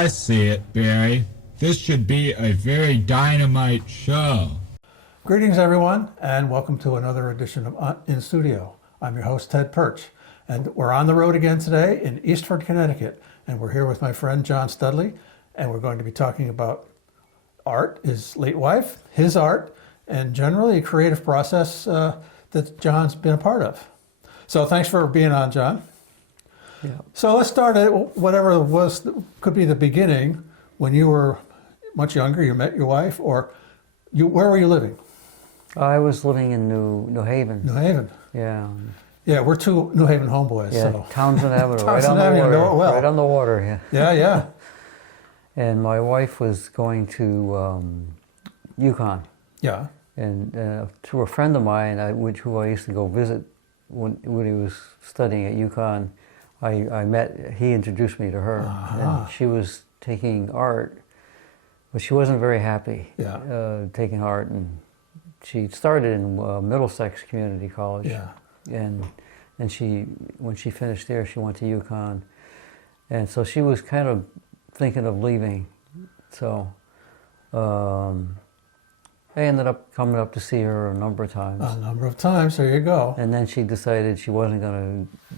I see it, Barry. This should be a very dynamite show. Greetings, everyone, and welcome to another edition of In Studio. I'm your host, Ted Perch, and we're on the road again today in Eastford, Connecticut, and we're here with my friend John Studley, and we're going to be talking about art, his late wife, his art, and generally a creative process that John's been a part of. So thanks for being on, John. Yeah. So let's start at whatever could be the beginning when you were much younger. You met your wife, or where were you living? I was living in New Haven. New Haven. Yeah. Yeah, we're two New Haven homeboys. Yeah, so. Townsend Avenue, right Townsend on the Avenue, water. know it well. Right on the water, yeah. Yeah, yeah. And my wife was going to Yukon, Yeah. and through a friend of mine, who I used to go visit when he was studying at Yukon, he introduced me to her, and she was taking art, but she wasn't very happy taking art, and she started in Middlesex Community College, and when she finished there, she went to Yukon, and so she was kind of thinking of leaving, so I ended up coming up to see her a number of times. A number of times, there you go. And then she decided she wasn't going to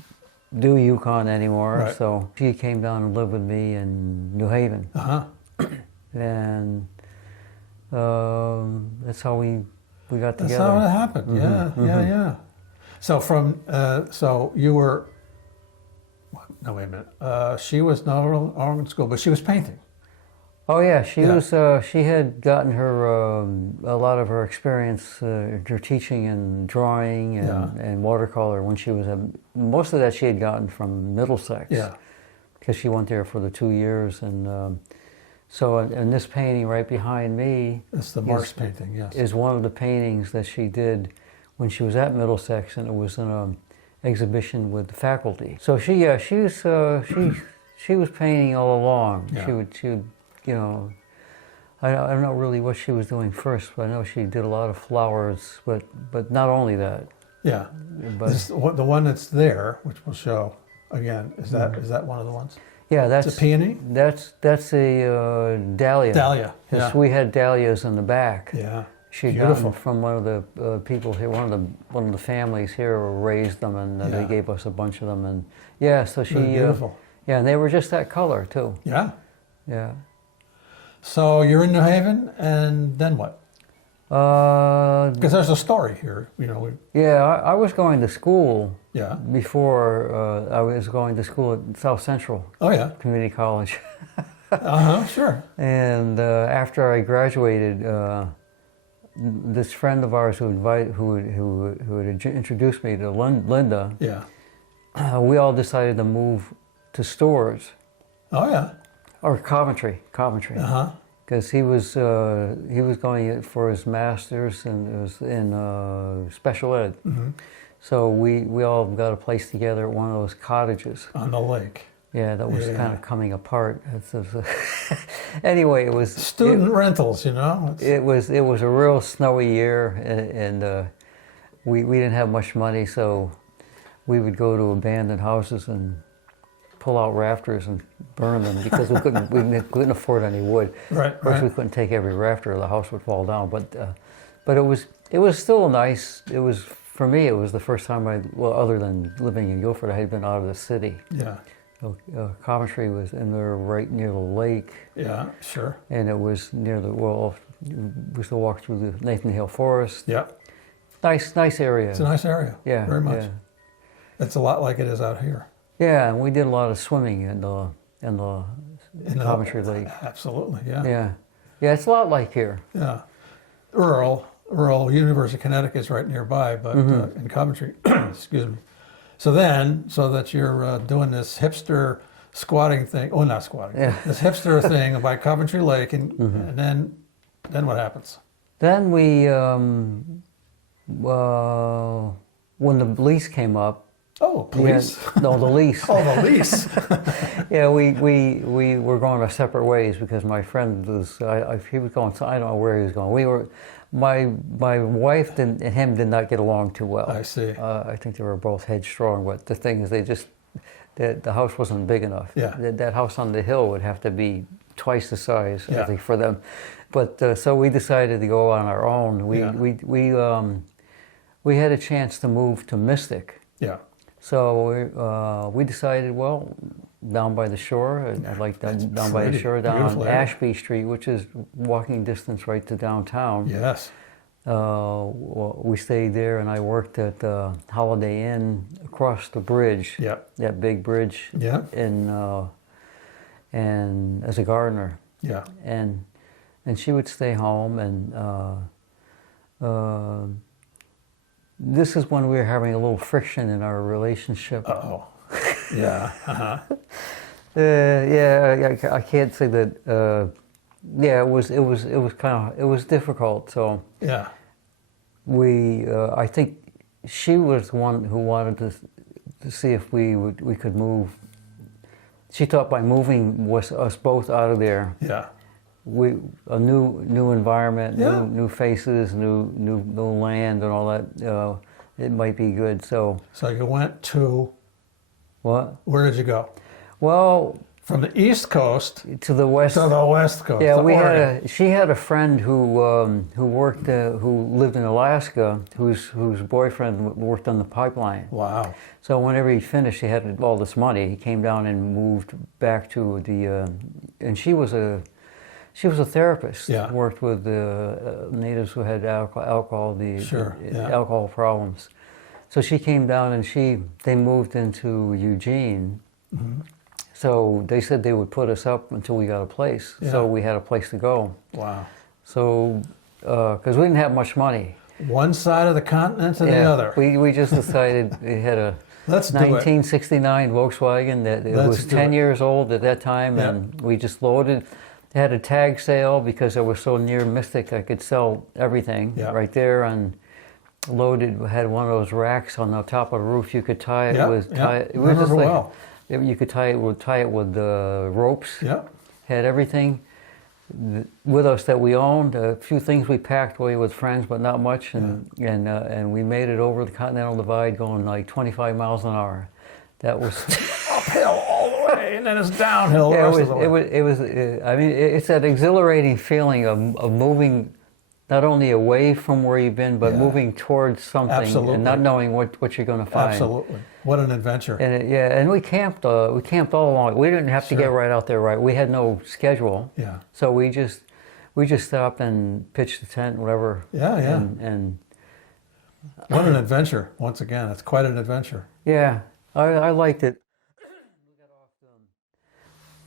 do Yukon anymore, right. So she came down and lived with me in New Haven. And that's how we got together. That's how it happened, yeah. So so you were, no, wait a minute. She was not in school, but she was painting. Oh yeah, she was. She had gotten her a lot of her experience, her teaching and drawing and watercolor when she was most of that she had gotten from Middlesex. Yeah. Because she went there for the 2 years, and so and this painting right behind me. That's the Marks painting. Yes. Is one of the paintings that she did when she was at Middlesex, and it was in an exhibition with the faculty. So she was painting all along. Yeah. She would. You know, I don't know really what she was doing first, but I know she did a lot of flowers, but not only that. Yeah, but the one that's there, which we'll show again, is that one of the ones? Yeah, that's a peony. That's a dahlia. Dahlia. Because we had dahlias in the back. Yeah. She got from one of the people here, one of the families here raised them, and they gave us a bunch of them, and so she. Beautiful. Yeah, and they were just that color too. Yeah. Yeah. So you're in New Haven, and then what? Because there's a story here, you know. I was going to school. Yeah. Before I was going to school at South Central. Oh yeah. Community College. Sure. And after I graduated, this friend of ours who had introduced me to Linda. Yeah. We all decided to move to Storrs. Oh yeah. Or Coventry. Because he was going for his master's, and it was in special ed. Mm-hmm. So we all got a place together at one of those cottages on the lake. Yeah, that was kind of coming apart. Anyway, it was student rentals, you know. It was a real snowy year, and we didn't have much money, so we would go to abandoned houses and pull out rafters and burn them because we couldn't afford any wood. Right. Of course, we couldn't take every rafter, or the house would fall down. But it was still nice. It was, for me, it was the first time other than living in Guilford, I had been out of the city. Yeah. Coventry was in there, right near the lake. Yeah, sure. And it was near we used to walk through the Nathan Hale Forest. Yeah. Nice area. It's a nice area. Yeah. Very much. Yeah. It's a lot like it is out here. Yeah, and we did a lot of swimming in the Coventry Lake. Absolutely, yeah. Yeah, it's a lot like here. Yeah. Rural University of Connecticut is right nearby, but in Coventry, excuse me. So that you're doing this hipster squatting thing. Oh, not squatting. Yeah. This hipster thing by Coventry Lake, and then what happens? Then we, when the lease came up. Oh, police? No, the lease. Oh, the lease. Yeah, we were going our separate ways because my friend was, he was going, I don't know where he was going. My wife and him did not get along too well. I see. I think they were both headstrong, but the thing is that the house wasn't big enough. Yeah. That house on the hill would have to be twice the size, I Yeah. think, for them. But so we decided to go on our own. We had a chance to move to Mystic. Yeah. So we decided, well, down by the shore, I'd like that down by the shore, down on beautiful area. Ashby Street, which is walking distance right to downtown. Yes. We stayed there, and I worked at Holiday Inn across the bridge. Yeah. That big bridge. Yeah. And as a gardener. Yeah. And she would stay home, and this is when we were having a little friction in our relationship. Uh-oh. Yeah. Uh-huh. Yeah, I can't say that. Yeah, it was difficult. So Yeah. I think she was the one who wanted to see if we could move. She thought by moving us both out of there. Yeah. A new environment, Yeah. new faces, new land, and all that. It might be good. So You went to, what? where did you go? Well, From the East Coast to the west. to the West Coast. Yeah, to we Oregon. had she had a friend who lived in Alaska, whose boyfriend worked on the pipeline. Wow. So whenever he finished, he had all this money. He came down and moved back to and she was a therapist. Yeah. Worked with natives who had alcohol Sure, yeah. alcohol problems. So she came down, and they moved into Eugene. Mm-hmm. So they said they would put us up until we got a place. Yeah. So we had a place to go. Wow. So, because we didn't have much money. One side of the continent to the other. We just decided we had a Let's do it. 1969 Volkswagen that it Let's was do 10 it. years old at that time, Yeah. and we just loaded. Had a tag sale because I was so near Mystic, I could sell everything Yeah. right there, and loaded. Had one of those racks on the top of the roof. You could tie it Yeah, with. yeah. It was just Remember like well. you could tie it with ropes. Yeah. Had everything with us that we owned. A few things we packed away with friends, but not much. And we made it over the Continental Divide going like 25 miles an hour. That was Uphill all the way, and then it's downhill the yeah. rest of the way. It was. I mean, it's that exhilarating feeling of moving, not only away from where you've been, but Yeah. moving towards something Absolutely. and not knowing what you're going to find. Absolutely. What an adventure. And we camped all along. We didn't have to get Sure. right out there. Right, we had no schedule. Yeah. So we just stopped and pitched the tent, whatever. Yeah, yeah. And What an adventure. Once again, it's quite an adventure. yeah, I liked it. We got off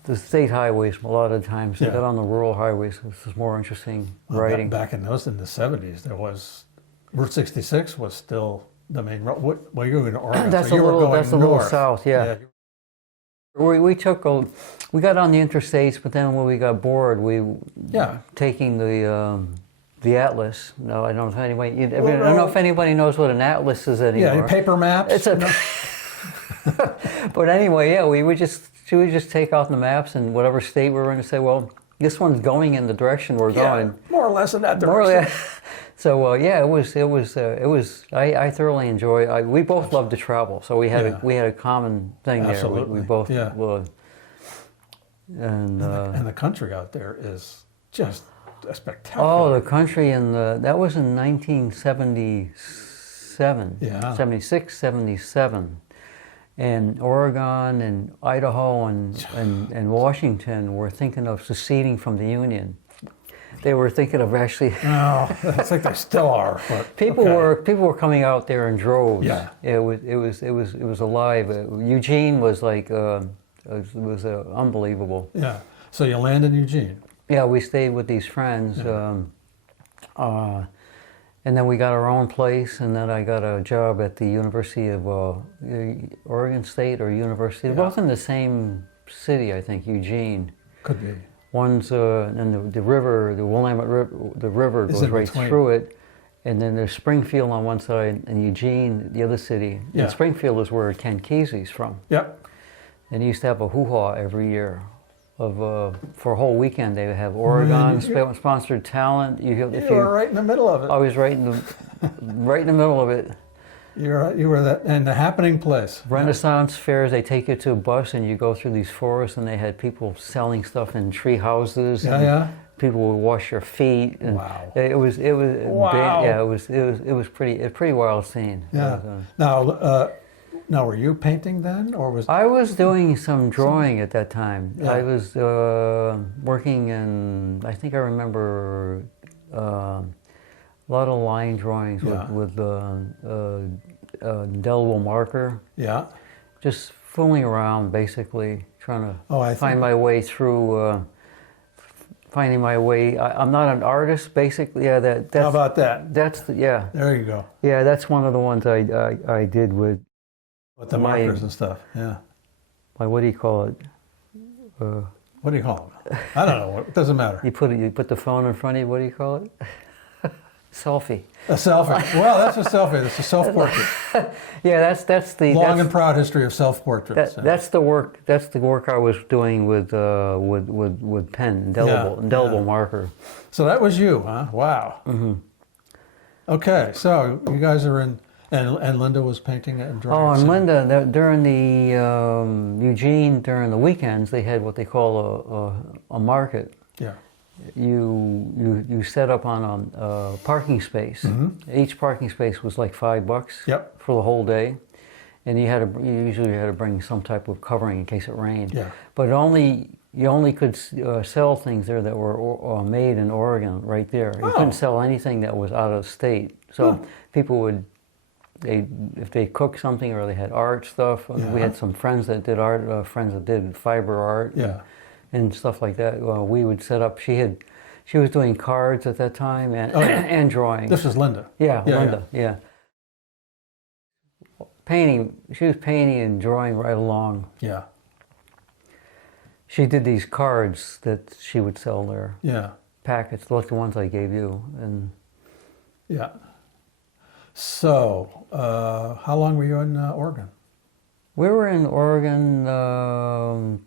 the state highways a lot of times. We Yeah. got on the rural highways. This is more interesting Well, riding. Back in the 70s, there was Route 66 was still the main road. Well, you were in Oregon, That's so a you were little. going That's a little north. south. Yeah. We got on the interstates, but then when we got bored, Yeah. taking the atlas. No, I don't know if anybody. I don't know if anybody knows what an atlas is anymore. Yeah, your paper maps. It's a. But anyway, yeah, we would just take out the maps and whatever state we were in and say, well, this one's going in the direction we're Yeah, going. more or less in that More or direction. less. So yeah, it was. I thoroughly enjoy. We both love to travel, so we had a common thing there. Absolutely. We both Yeah. would. And And the country out there is just spectacular. oh, the country that was in 1977, Yeah. 76, 77. And Oregon and Idaho and Washington were thinking of seceding from the Union. They were thinking of actually. No, it's like they still are. But People okay. were coming out there in droves. Yeah. It was alive. Eugene was like unbelievable. Yeah. So you land in Eugene. Yeah, we stayed with these friends, and then we got our own place. And then I got a job at the University of Oregon State or University. They're both in the same city, I think, Eugene. Could be. One's and the river, the Willamette River, the river Is goes in right between. through it, and then there's Springfield on one side and Eugene, the other city. Yeah. And Springfield is where Ken Kesey's from, Yep. and he used to have a hoo-ha every year, for a whole weekend. They would have Oregon sponsored talent. You were right in the middle of it. I was right in the middle of it, You were that in the happening place. Renaissance fairs, they take you to a bus and you go through these forests, and they had people selling stuff in tree houses. Yeah, and yeah. people would wash your feet. And Wow. It was Wow. yeah, it was a pretty wild scene. Yeah. It was, Now, were you painting then, or was I was doing some drawing at that time. Yeah. I was working in, I think I remember a lot of line drawings Yeah. with indelible marker. Yeah. Just fooling around, basically, trying to I find think- my way through, finding my way. I'm not an artist, basically. Yeah, that's, How about that? that's yeah. There you go. Yeah, that's one of the ones I did with With the My- markers and stuff. Yeah. my, what do you call it? What do you call them? I don't know. It doesn't matter. You put the phone in front of you. What do you call it? Selfie. A selfie. Well, that's a selfie. That's a self-portrait. Yeah, that's the Long and proud history of self-portraits. that's the work. That's the work I was doing with pen, indelible yeah. marker. So that was you, huh? Wow. Mm-hmm. Okay, so you guys are in, and Linda was painting and drawing. Oh, and so- Linda, during the Eugene, during the weekends, they had what they call a market. Yeah. You set up on a parking space. Mm-hmm. Each parking space was like $5 Yep. for the whole day, and you usually had to bring some type of covering in case it rained. Yeah. But you only could sell things there that were made in Oregon right there. You Oh. couldn't sell anything that was out of state. So Huh. people would, if they cooked something or they had art stuff. Yeah. We had some friends that did art, friends that did fiber art. Yeah. And stuff like that. We would set up. She was doing cards at that time and Oh, yeah. and drawing. This was Linda. Yeah, Yeah, Linda. Yeah. Painting. She was painting and drawing right along. Yeah. She did these cards that she would sell there, Yeah. packets like the ones I gave you. And Yeah. So, how long were you in Oregon? we were in Oregon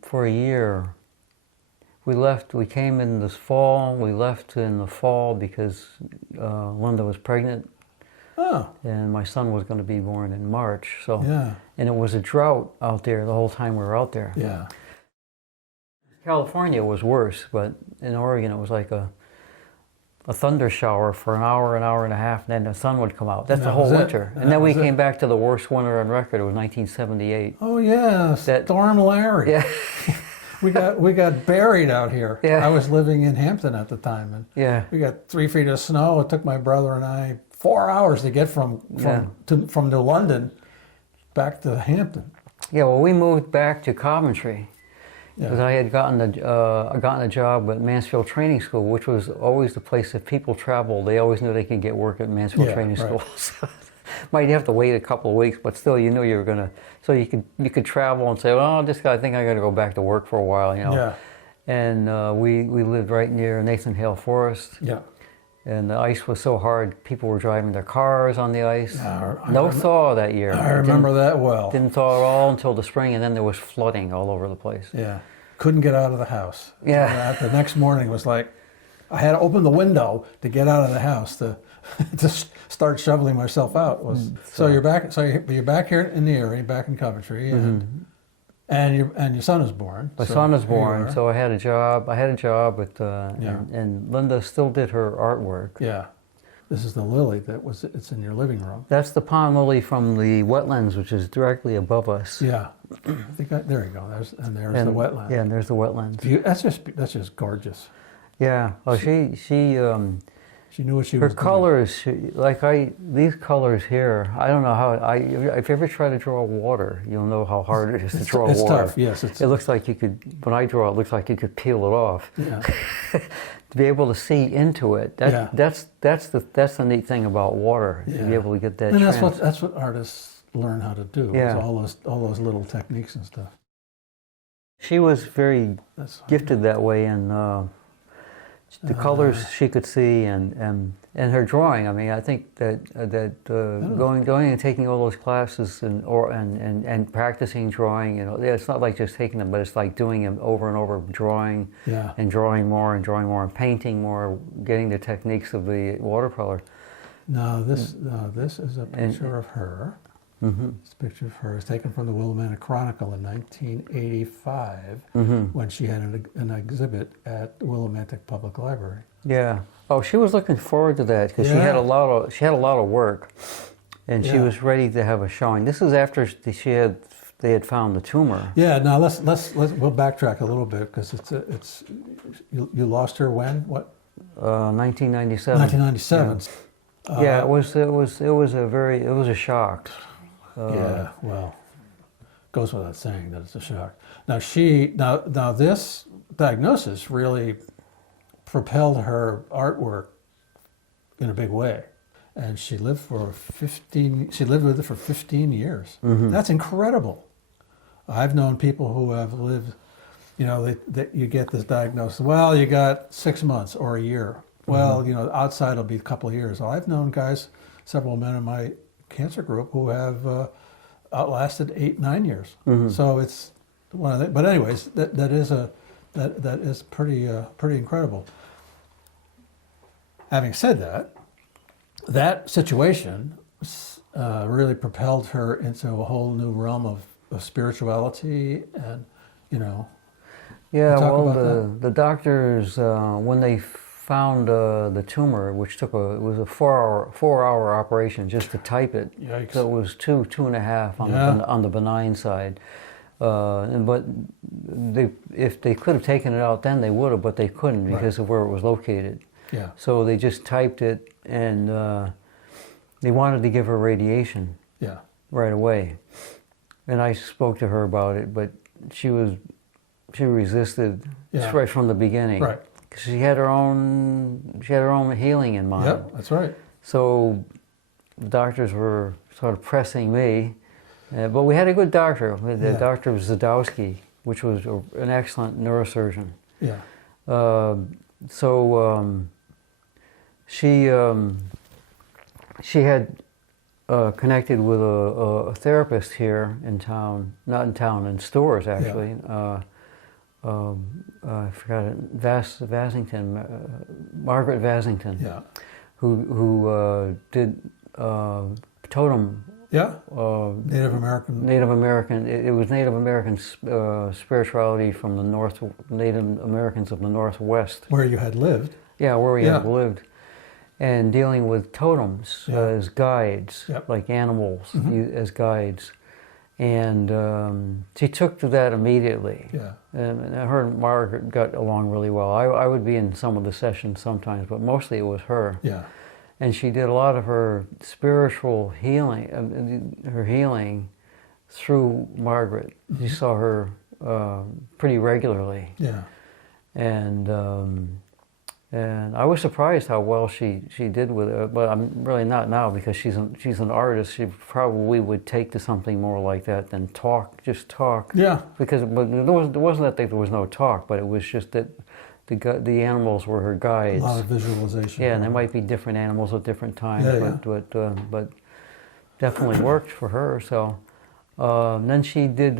for a year. We came in this fall. We left in the fall because Linda was pregnant Oh, and my son was going to be born in March. So, yeah. and it was a drought out there the whole time we were out there. Yeah. California was worse, but in Oregon it was like a thunder shower for an hour and a half, and then the sun would come out. That's And the that whole was it. winter. And And then that we was it. came back to the worst winter on record. It was 1978. Oh, yeah. That- Storm Larry. Yeah, We got buried out here. Yeah. I was living in Hampton at the time, and yeah. we got 3 feet of snow. It took my brother and I 4 hours to get from to London back to Hampton. Yeah, well, we moved back to Coventry because Yeah. I had gotten a job at Mansfield Training School, which was always the place if people traveled, they always knew they could get work at Mansfield Yeah, Training right. School. So, might have to wait a couple of weeks, but still, you knew you were gonna. So you could travel and say, "Oh, this guy, I think I got to go back to work for a while," you know. Yeah. And we lived right near Nathan Hale Forest, Yeah. and the ice was so hard, people were driving their cars on the ice. Yeah, I No remember- thaw that year. I remember that well. Didn't thaw at all until the spring, and then there was flooding all over the place. Yeah. Couldn't get out of the house. Yeah. The next morning was like, I had to open the window to get out of the house to start shoveling myself out. So you're back. So you're back here in the area, back in Coventry, and your son is born. My So son was here you born, are. so I had a job. I had a job with, Yeah. and Linda still did her artwork. Yeah. This is the lily it's in your living room. That's the pond lily from the wetlands, which is directly above us. Yeah. I think there you go. There's the wetland. Yeah, and there's the wetlands. That's just gorgeous. Yeah. Oh, she She knew what she her was doing. colors, these colors here. I don't know how. If you ever try to draw water, you'll know how hard it is to draw It's water. tough. Yes, it's It looks like you could. When I draw, it looks like you could peel it off. yeah. To be able to see into it, Yeah. that's the neat thing about water. To be Yeah. able to get that. And trans- that's what artists learn how to do. Yeah. Is all those little techniques and stuff. She was very That's gifted that way, and the colors she could see, and her drawing. I mean, I think that going and taking all those classes and practicing drawing. You know, it's not like just taking them, but it's like doing them over and over, drawing Yeah. and drawing more and painting more, getting the techniques of the watercolor. No, this is a picture of her. Mm-hmm. This picture of her is taken from the Willimantic Chronicle in 1985 when she had an exhibit at the Willimantic Public Library. Yeah. Oh, she was looking forward to that because she had a lot of work, and she was ready to have a showing. This is after they had found the tumor. Yeah. Now we'll backtrack a little bit because you lost her when? What? 1997. 1997. Yeah, it was a shock. Yeah, well, goes without saying that it's a shock. Now this diagnosis really propelled her artwork in a big way, and she lived with it for 15 years. That's incredible. I've known people who have lived, that you get this diagnosis. Well, you got 6 months or a year. Well, outside it'll be a couple of years. Well, I've known guys, several men in my cancer group who have outlasted 8-9 years. So it's one of the. But anyways, that is pretty incredible. Having said that, that situation really propelled her into a whole new realm of spirituality, and Yeah, well, the doctors when they found the tumor, which it was a 4-hour operation just to type it. Yikes. So it was 2.5 on the benign side. But if they could have taken it out then, they would have, but they couldn't because of where it was located. Yeah. So they just typed it, and they wanted to give her radiation. Yeah. Right away. And I spoke to her about it, but she resisted right from the beginning. Right. Because she had her own healing in mind. Yep, that's right. So the doctors were sort of pressing me, but we had a good doctor. Dr. Zadowski, which was an excellent neurosurgeon. Yeah. She had connected with a therapist here in town, not in town, in Stores actually. Yeah. I forgot it. Margaret Vasington. Yeah. Who did totem. Yeah. Native American. Native American. It was Native American spirituality from the North. Native Americans of the Northwest. Where you had lived. Yeah, where we had lived. And dealing with totems as guides, like animals as guides. And she took to that immediately. Yeah. And her and Margaret got along really well. I would be in some of the sessions sometimes, but mostly it was her. Yeah. And she did a lot of her spiritual healing, through Margaret. You saw her pretty regularly. Yeah. And I was surprised how well she did with it, but I'm really not now because she's an artist. She probably would take to something more like that than just talk. Yeah. But it wasn't that there was no talk, but it was just that the animals were her guides. A lot of visualization. Yeah, and there might be different animals at different times, but definitely worked for her. So. Then she did.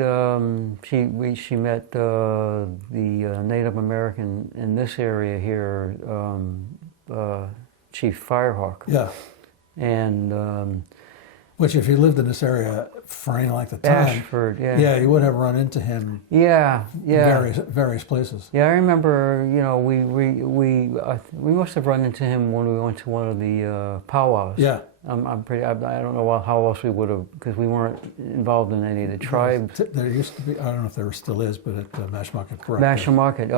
She met the Native American in this area here, Chief Firehawk. Yeah. And which, if you lived in this area for any length of time, Ashford. Yeah. Yeah, you would have run into him. Yeah. Yeah. In various places. Yeah, I remember. We must have run into him when we went to one of the powwows. Yeah. I don't know how else we would have, because we weren't involved in any of the tribes. There used to be, I don't know if there still is, but at Mashamaket, correct? Mashamaket,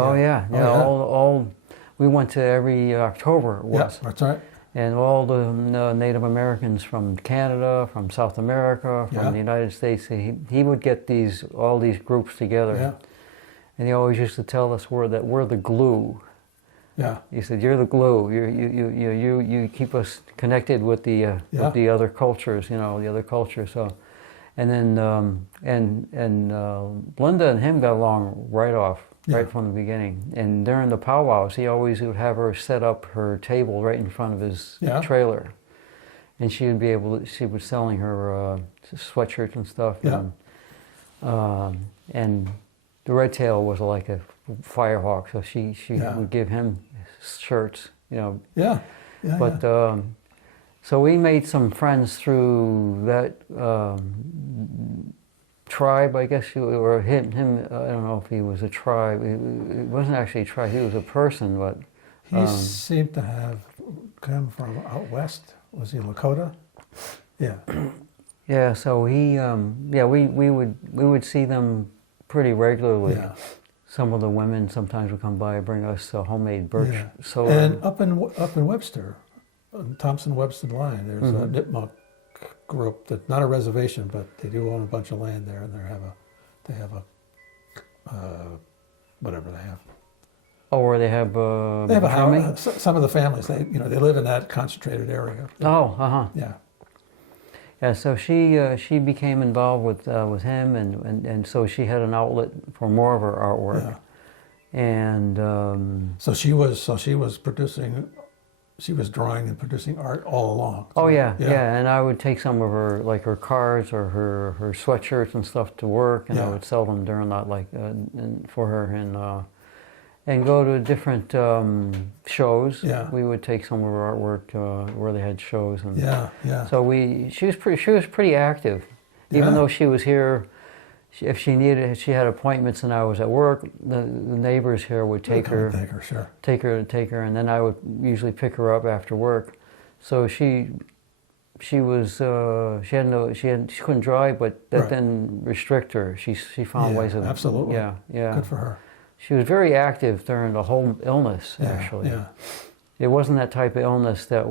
we went to every October it was. Yeah, that's right. And all the Native Americans from Canada, from South America, from the United States, he would get all these groups together. Yeah. And he always used to tell us we're the glue. Yeah. He said, "You're the glue. You keep us connected with the other cultures. The other cultures." So, and then Linda and him got along right from the beginning. And during the powwows, he always would have her set up her table right in front of his trailer, and she was selling her sweatshirts and stuff. Yeah. And the red tail was like a firehawk, so she would give him shirts, Yeah. Yeah. But So we made some friends through that tribe, I guess, or him. I don't know if he was a tribe. It wasn't actually a tribe. He was a person, but He seemed to have come from out west. Was he Lakota? Yeah. yeah. So he, we would see them pretty regularly. Yeah. Some of the women sometimes would come by and bring us homemade birch Yeah. soda. And up in Webster, on Thompson-Webster line, there's a Nipmuc group that's not a reservation, but they do own a bunch of land there, and they have a whatever they have. Oh, where they have They have a drumming? house. Some of the families, they live in that concentrated area. Oh, Yeah. Yeah, so she became involved with him, and so she had an outlet for more of her artwork. Yeah. And So she was producing, she was drawing and producing art all along. oh yeah, and I would take some of her, like her cards or her sweatshirts and stuff to work, and I would sell them during that, like for her, and go to different shows. Yeah. We would take some of her artwork where they had shows, and Yeah. so she was pretty active, even though she was here. If she had appointments and I was at work, the neighbors here would take her, sure. and then I would usually pick her up after work. So she couldn't drive, but that didn't restrict her. She found ways of absolutely. Yeah. Good for her. She was very active during the whole illness. Actually, Yeah. it wasn't that type of illness that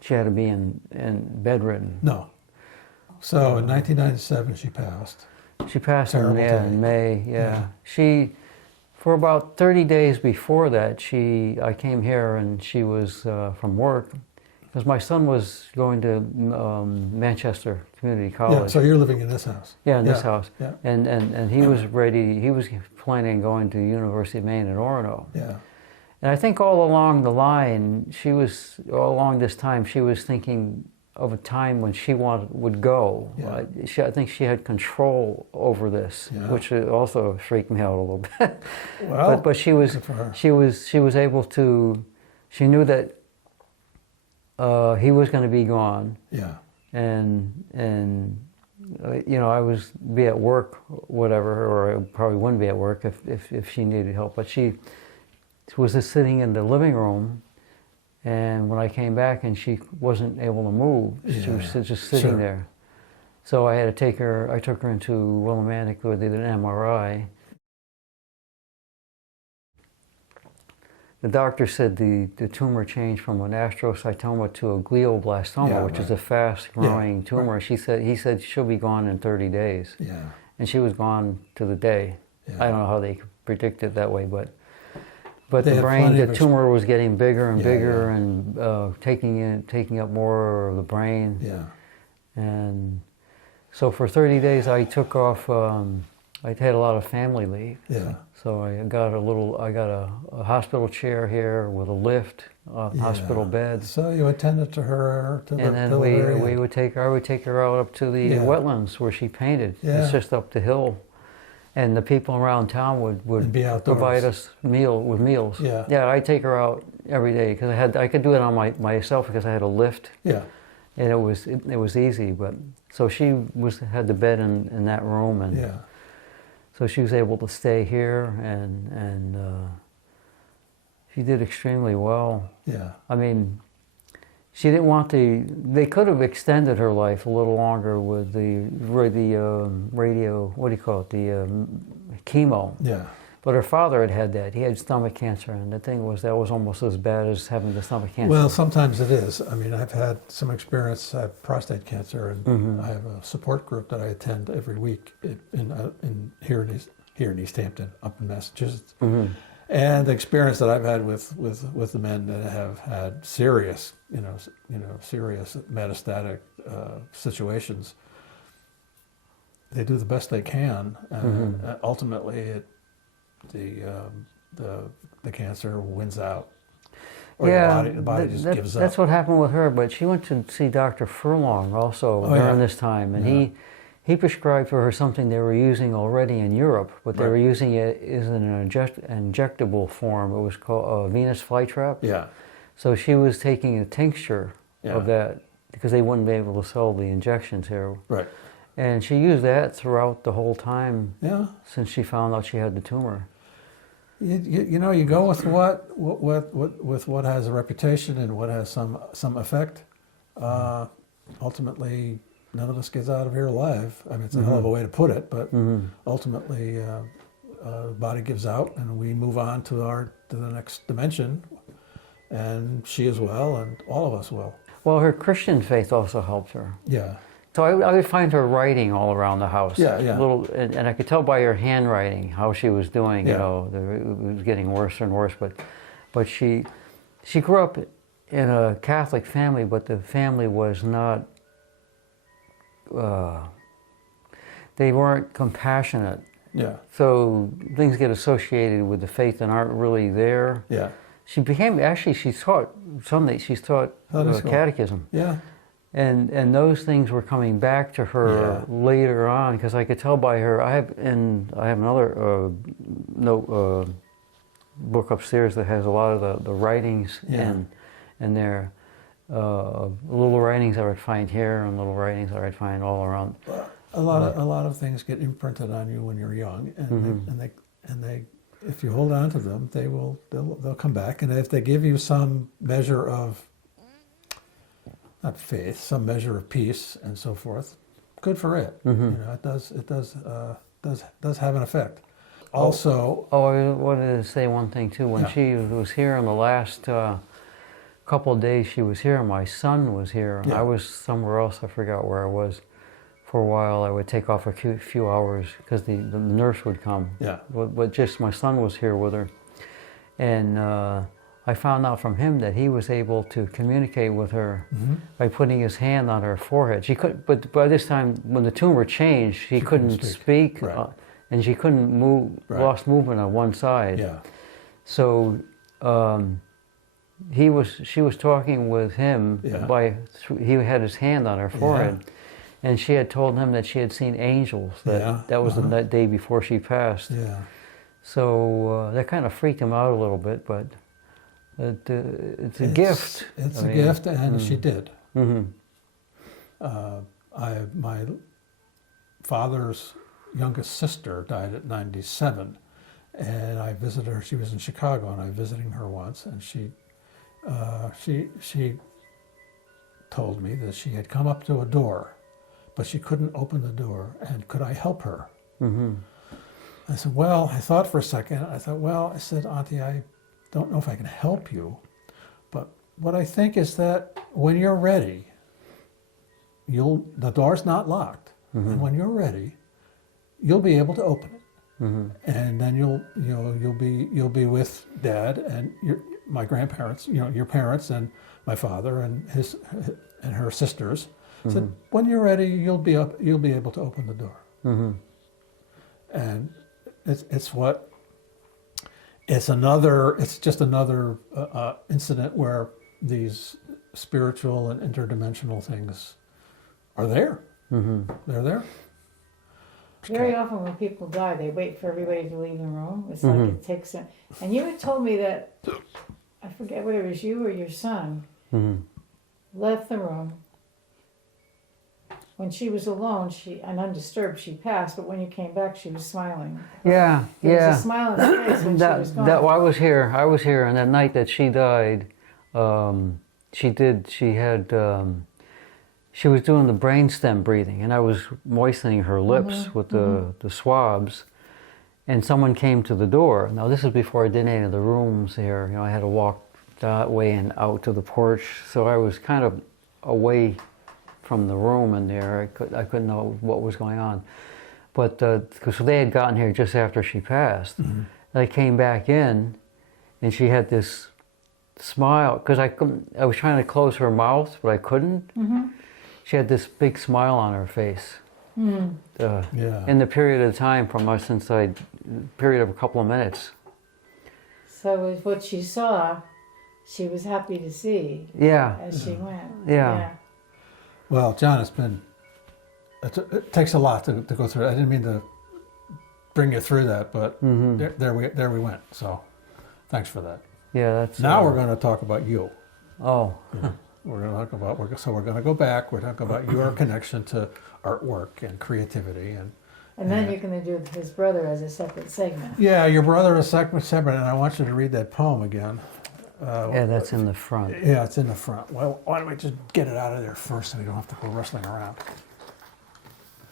she had to be in bedridden. No. So in 1997 she passed. She passed Terrible day. in May. Yeah. She, for about 30 days before that, I came here and she was from work, because my son was going to Manchester Community College. Yeah. So you're living in this house. Yeah, in this house. Yeah. And he was ready. He was planning on going to the University of Maine at Orono. Yeah. And I think all along the line, all along this time, she was thinking of a time when she would go. Yeah. I think she had control over this, which also freaked me out a little bit. Well, but she was able to. She knew that he was going to be gone. Yeah. And I was be at work, whatever, or I probably wouldn't be at work if she needed help. But she was just sitting in the living room. And when I came back and she wasn't able to move, she was just sitting there. So I took her into Willimantic where they did an MRI. The doctor said the tumor changed from an astrocytoma to a glioblastoma, which is a fast-growing tumor. He said she'll be gone in 30 days. Yeah. And she was gone to the day. Yeah. I don't know how they predict it that way, but the tumor was getting bigger and bigger, and taking up more of the brain. Yeah. And so for 30 days I took off. I had a lot of family leave. Yeah. So I got a hospital chair here with a lift, hospital bed. So you attended to her and then I would take her out up to the wetlands where she painted. Yeah. It's just up the hill. And the people around town would provide us meals. Yeah. Yeah, I'd take her out every day because I could do it on myself because I had a lift. Yeah. And it was easy, but so she had the bed in that room, and so she was able to stay here, and she did extremely well. Yeah. I mean, she didn't want they could have extended her life a little longer with the radio, what do you call it, the chemo. Yeah. But her father had that. He had stomach cancer, and the thing was that was almost as bad as having the stomach cancer. Well, sometimes it is. I mean, I've had some experience. I have prostate cancer, and I have a support group that I attend every week here in Easthampton, up in Massachusetts. And the experience that I've had with the men that have had serious, serious metastatic situations, they do the best they can, and ultimately the cancer wins out. Or the body just gives up. That's what happened with her. But she went to see Dr. Furlong also during this time, and he prescribed for her something they were using already in Europe, but they were using it as an injectable form. It was called a Venus flytrap. Yeah. So she was taking a tincture of that, because they wouldn't be able to sell the injections here. Right. And she used that throughout the whole time Yeah. since she found out she had the tumor. You know, you go with what has a reputation and what has some effect. Ultimately, none of us gets out of here alive. I mean, it's a hell of a way to put it, but ultimately, the body gives out, and we move on to the next dimension, and she as well, and all of us will. Well, her Christian faith also helped her. Yeah. So I would find her writing all around the house. Yeah, yeah. And I could tell by her handwriting how she was doing. Yeah. You know, it was getting worse and worse. But she grew up in a Catholic family, but the family was not. They weren't compassionate. Yeah. So things get associated with the faith that aren't really there. Yeah. She taught Sunday. She's taught catechism. Yeah. And those things were coming back to her later on, because I could tell by her. I have another book upstairs that has a lot of the writings in there, little writings I would find here and little writings I would find all around. A lot of things get imprinted on you when you're young, and they if you hold on to them, they'll come back, and if they give you some measure of, not faith, some measure of peace and so forth, good for it. You know, it does have an effect. Also, I wanted to say one thing too. When she was here in the last couple of days, she was here. My son was here. Yeah. I was somewhere else. I forgot where I was. For a while, I would take off a few hours because the nurse would come. Yeah. But just my son was here with her, and I found out from him that he was able to communicate with her by putting his hand on her forehead. She could, but by this time, when the tumor changed, she couldn't speak, Right. and she couldn't move. Right. Lost movement on one side. yeah, So she was talking with him he had his hand on her forehead. And she had told him that she had seen angels. That was the day before she passed. yeah. So that kind of freaked him out a little bit, but it's a gift. It's a gift, and she did. Mm-hmm. My father's youngest sister died at 97, and I visited her. She was in Chicago, and I visited her once, and she told me that she had come up to a door, but she couldn't open the door, and could I help her? I said, well, I thought for a second. I said, Auntie, I don't know if I can help you, but what I think is that when you're ready, the door's not locked, and when you're ready, you'll be able to open it, and then you'll be with Dad and my grandparents, your parents and my father and and her sisters. Said, when you're ready, you'll be able to open the door. And it's just another incident where these spiritual and interdimensional things are there. They're there. Very often when people die, they wait for everybody to leave the room. It's like it takes them. And you had told me that, I forget whether it was you or your son, left the room. When she was alone, and undisturbed, she passed. But when you came back, she was smiling. Yeah, There was a smile on her face when she was gone. I was here, and that night that she died, she was doing the brainstem breathing, and I was moistening her lips with the swabs, and someone came to the door. Now this is before I did any of the rooms here. I had to walk that way and out to the porch, so I was kind of away from the room in there. I couldn't know what was going on, but so they had gotten here just after she passed. I came back in, and she had this smile, because I was trying to close her mouth, but I couldn't. She had this big smile on her face. In the period of time from us period of a couple of minutes. So with what she saw, she was happy to see. Yeah. As she went. Yeah. Well, John, it takes a lot to go through. I didn't mean to bring you through that, but there we went. So, thanks for that. Yeah, that's. Now we're going to talk about you. Oh. We're going to talk about, we're going to go back. We're talking about your connection to artwork and creativity. And then you're going to do his brother as a separate segment. Yeah, your brother is separate, and I want you to read that poem again. Yeah, that's in the front. Yeah, it's in the front. Well, why don't we just get it out of there first, so we don't have to go rustling around?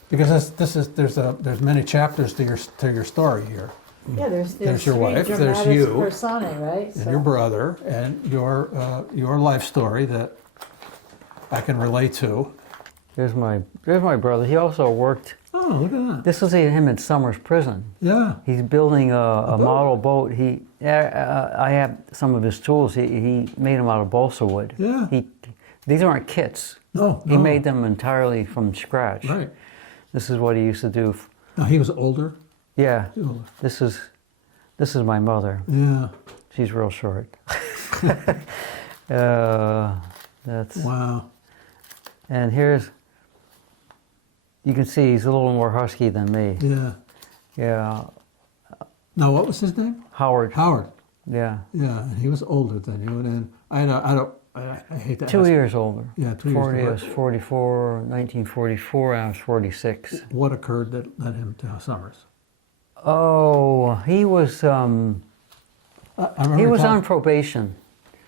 Because there's many chapters to your story here. Yeah, there's your three wife, there's dramatis you, personae, right? And your brother, and your life story that I can relate to. There's my brother. He also worked. Oh, look at that. This was him in Summers Prison. Yeah. He's building a model boat. I have some of his tools. He made them out of balsa wood. Yeah. These aren't kits. No. He made them entirely from scratch. Right. This is what he used to do. Now he was older. Yeah. Oh. This is my mother. Yeah. She's real short. That's Wow. And you can see he's a little more husky than me. Yeah. Yeah. Now, what was his name? Howard. Howard. Yeah. Yeah, and he was older than you. And I hate that. 2 years older. Yeah, 2 years 40, I older. was 44, 1944, I was 46. What occurred that led him to Summers? Oh, he was I remember he was talking- on probation.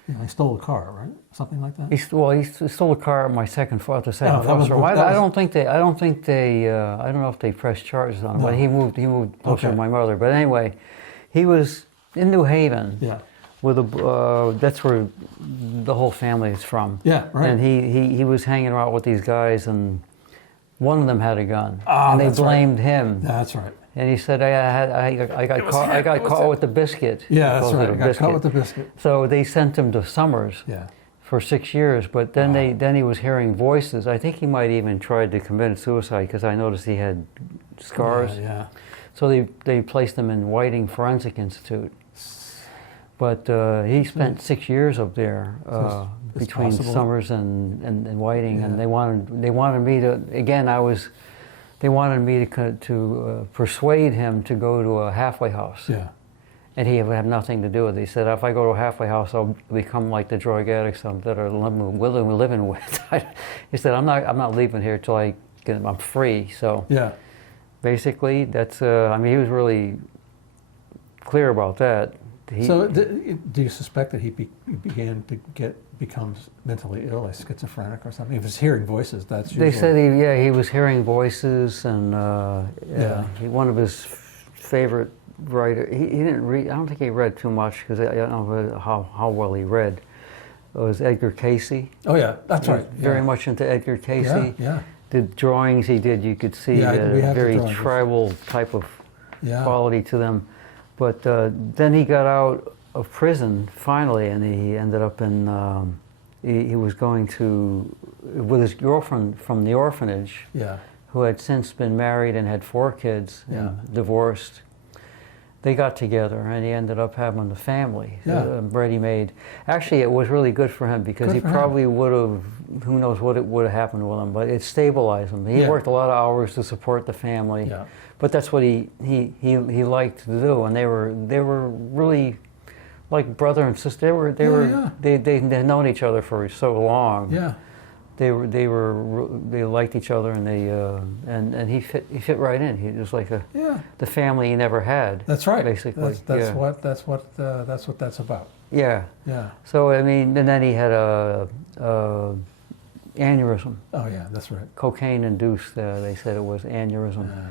Yeah, he stole a car, right? Something like that. He stole a car at my second floor. The second Oh, that was- floor. that I was- don't think they. I don't know if they pressed charges on him. But No. he moved closer Okay. to my mother. But anyway, he was in New Haven. Yeah. With that's where the whole family is from. Yeah, right. And he was hanging around with these guys, and one of them had a gun, Ah, and they that's right. blamed him. That's right. And he said, I got caught with the biscuit. Yeah, He that's calls right. it I a got caught biscuit. with the biscuit. So they sent him to Summers Yeah. for 6 years, but then then he was hearing voices. I think he might even tried to commit suicide because I noticed he had scars. Yeah. So they placed him in Whiting Forensic Institute. But he spent 6 years up there it's between possible. Summers and Whiting, Yeah. and they wanted me to they wanted me to persuade him to go to a halfway house. Yeah. And he would have nothing to do with it. He said, if I go to a halfway house, I'll become like the drug addicts that are living with. He said, I'm not leaving here till I'm free. So Yeah. basically, that's. I mean, he was really clear about that. So do you suspect that he began to becomes mentally ill, like schizophrenic or something? If he's hearing voices, that's usually... They said he was hearing voices, and one of his favorite writer. He didn't read. I don't think he read too much because I don't know how well he read. It was Edgar Casey. Oh yeah, that's right. Very much into Edgar Casey. Yeah, yeah. The drawings he did, you could see Yeah, we a have the very drawings. tribal type of Yeah. quality to them. But then he got out of prison finally, and he ended up in. He was going to with his girlfriend from the orphanage, Yeah. who had since been married and had 4 kids, Yeah. and divorced. They got together, and he ended up having a family, Yeah. ready-made. Actually, it was really good for him because Good he for him. probably would have. Who knows what it would have happened with him? But it stabilized him. He Yeah. worked a lot of hours to support the family. Yeah. But that's what he liked to do, and they were really like brother and sister. They had known each other for so long. Yeah. They liked each other, and and he fit right in. He was like the family he never had. That's right. Basically, That's yeah. what that's about. Yeah. Yeah. So I mean, and then he had a aneurysm, Oh yeah, that's right. cocaine induced. They said it was aneurysm. Yeah.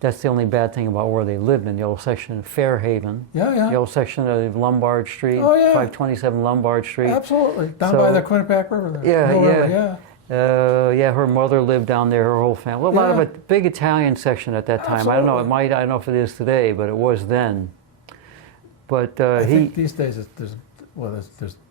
That's the only bad thing about where they lived in the old section of Fairhaven. Yeah, yeah. The old section of Lombard Street, Oh, yeah. 527 Lombard Street. Absolutely. Down So- by the Quinnipiac River there. Yeah, Mill River, yeah. yeah. Her mother lived down there, her whole family. Well, a lot of Yeah. a big Italian section at that time. I don't know. I don't know if it is today, but it was then. But I think these days there's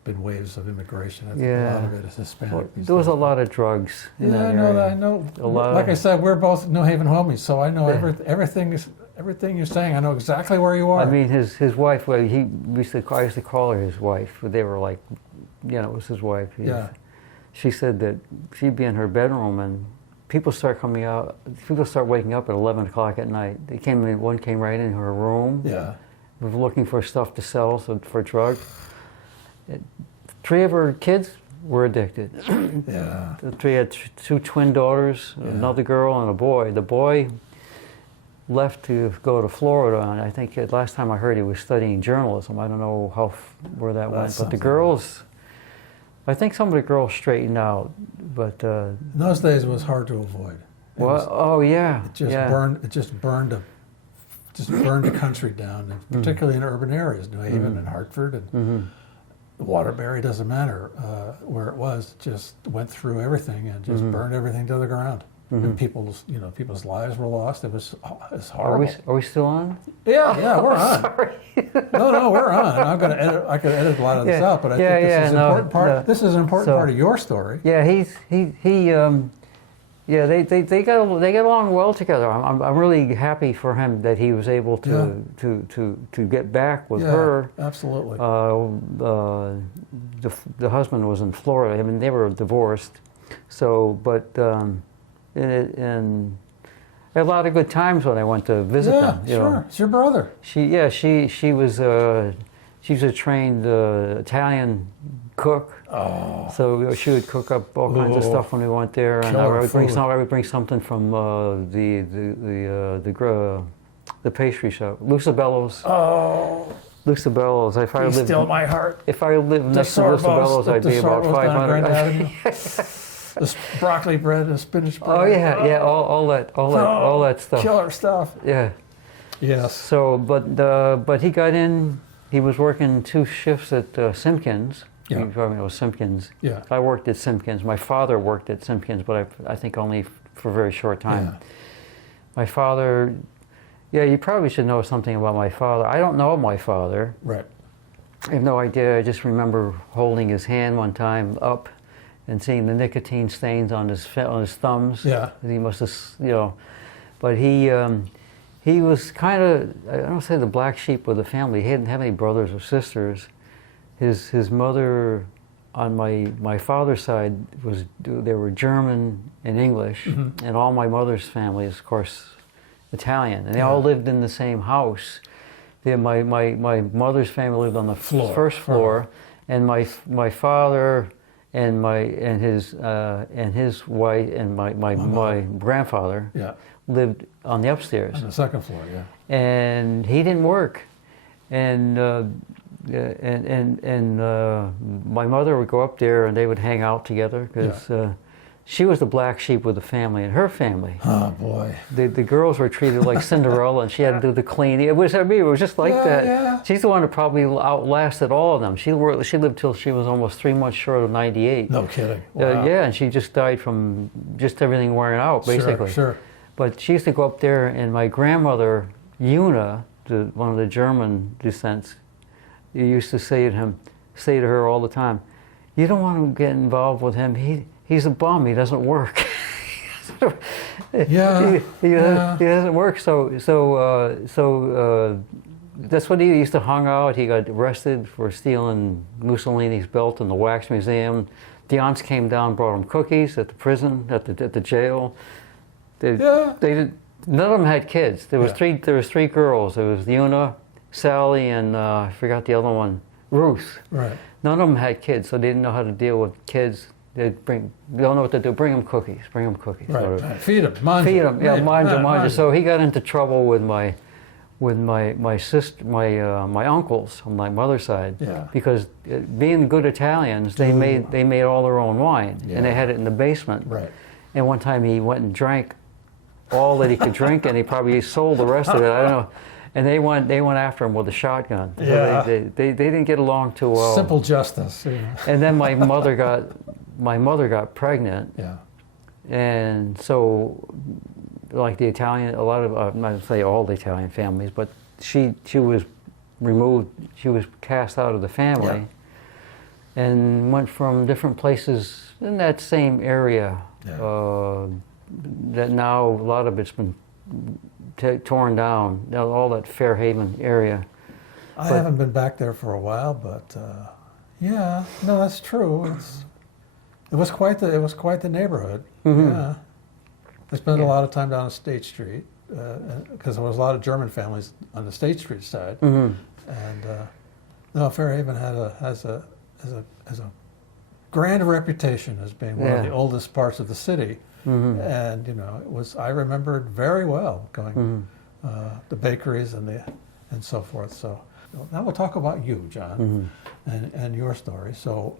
been waves of immigration. I think a lot of it is Hispanic. these there was days. a lot of drugs in Yeah, that I know area. that. I know. A lot Like I of- said, we're both New Haven homies, so I know Yeah. everything you're saying. I know exactly where you are. I mean, his wife. Well, I used to call her his wife. They were like, it was his wife. Yeah. She said that she'd be in her bedroom and people start waking up at 11 o'clock at night. One came right in her room. Yeah. Was looking for stuff to sell for drugs. 3 of her kids were addicted. Yeah. We had two twin daughters, another girl and a boy. The boy left to go to Florida, and I think last time I heard he was studying journalism. I don't know where that went, but the girls, I think some of the girls straightened out, but in those days it was hard to avoid. It just burned the country down, and particularly in urban areas, New Haven and Hartford and Waterbury. Doesn't matter where it was. It just went through everything and just burned everything to the ground. And people's lives were lost. It was horrible. Are we still on? Yeah, we're on. Sorry. No, we're on. I could edit a lot of this out, but I think this is an important part. This is an important part of your story. Yeah, they got along well together. I'm really happy for him that he was able to get back with her. Absolutely. The husband was in Florida. I mean, they were divorced. So, and I had a lot of good times when I went to visit them. Yeah, sure. It's your brother. She was a trained Italian cook. Oh. So she would cook up all kinds of stuff when we went there, and I would bring something from the pastry shop, Lucibello's. Oh. Lucibello's. If I lived, still my heart. If I lived next to Lucibello's, I'd be about 500. The broccoli bread and spinach bread. Oh yeah, all that stuff. Killer stuff. Yeah. Yes. So, but he got in. He was working 2 shifts at Simpkins. Yeah. You probably know Simpkins. Yeah. I worked at Simpkins. My father worked at Simpkins, but I think only for a very short time. Yeah. My father. Yeah, you probably should know something about my father. I don't know my father. Right. I have no idea. I just remember holding his hand one time up and seeing the nicotine stains on his thumbs. Yeah. He must have, but he was kind of, I don't say the black sheep of the family. He didn't have any brothers or sisters. His mother on my father's side they were German and English, and all my mother's family is, of course, Italian, and they all lived in the same house. My mother's family lived on the first floor, and my father and his wife and my grandfather lived on the upstairs. On the second floor, yeah. And he didn't work, and my mother would go up there and they would hang out together because she was the black sheep of the family, and her family. Oh boy. The girls were treated like Cinderella, and she had to do the cleaning. It was just like that. Yeah. She's the one who probably outlasted all of them. She lived till she was almost 3 months short of 98. No kidding. Wow. And she just died from just everything wearing out, basically. Sure. But she used to go up there, and my grandmother, Una, one of the German descents, used to say to her all the time, "You don't want to get involved with him. He's a bum. He doesn't work." He doesn't work. So that's what he used to hang out. He got arrested for stealing Mussolini's belt in the wax museum. The aunts came down, brought him cookies at the prison, at the jail. None of them had kids. There was three girls. There was Una, Sally, and I forgot the other one, Ruth. Right. None of them had kids, so they didn't know how to deal with kids. They don't know what to do. Bring them cookies. Right. Feed them. Mind Feed them. them. Yeah, mind you. So he got into trouble with my sister, my uncles on my mother's side. Yeah. Because being good Italians, they made all their own wine, and they had it in the basement. Right. And one time he went and drank all that he could drink, and he probably sold the rest of it. I don't know. And they went after him with a shotgun. So yeah. They didn't get along too well. Simple justice. Yeah. And then my mother got pregnant. Yeah. And so, like a lot of, I'm not going to say all the Italian families, but she was removed. She was cast out of the family, and went from different places in that same area. Yeah. That now a lot of it's been torn down. Now all that Fairhaven area. I haven't been back there for a while, but that's true. It was quite the neighborhood. Mm-hmm. Yeah, I spent a lot of time down on State Street because there was a lot of German families on the State Street side, and Fairhaven has a grand reputation as being one of Yeah. the oldest parts of the city. And it was, I remembered very well going the bakeries and so forth. So now we'll talk about you, John, and your story. So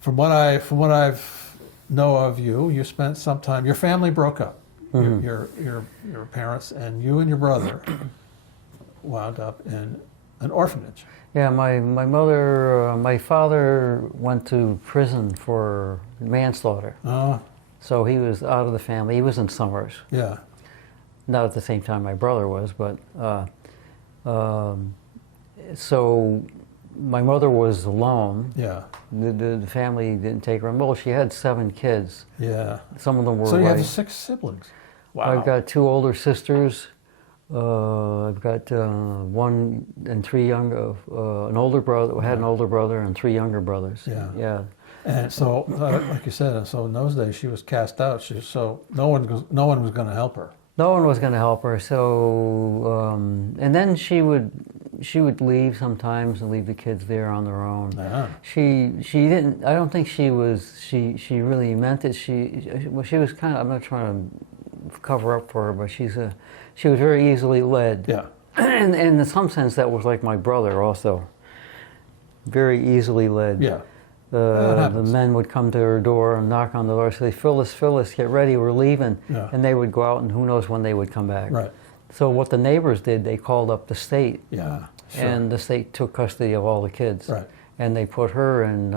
from what I've know of you, you spent some time. Your family broke up. Your parents and you and your brother wound up in an orphanage. Yeah, my father went to prison for manslaughter. So he was out of the family. He was in Summers. Yeah. Not at the same time my brother was, but so my mother was alone. Yeah. The family didn't take her in. Well, she had 7 kids. Yeah. Some of them were So you white. have 6 siblings. Wow. I've got 2 older sisters. I've got 1 and 3 younger, an older brother. Had an older brother and 3 younger brothers. Yeah. Yeah. And so, like you said, so in those days she was cast out. So no one was going to help her. No one was going to help her. So, and then she would leave sometimes and leave the kids there on their own. Yeah. She didn't. I don't think she was. She really meant it. She was kind of. I'm not trying to cover up for her, but she was very easily led. Yeah. And in some sense, that was like my brother also. Very easily led. Yeah. The men would come to her door and knock on the door, say, Phyllis, get ready, we're leaving. Yeah. And they would go out, and who knows when they would come back. Right. So what the neighbors did, they called up the state. Yeah. Sure. And the state took custody of all the kids. Right. And they put her in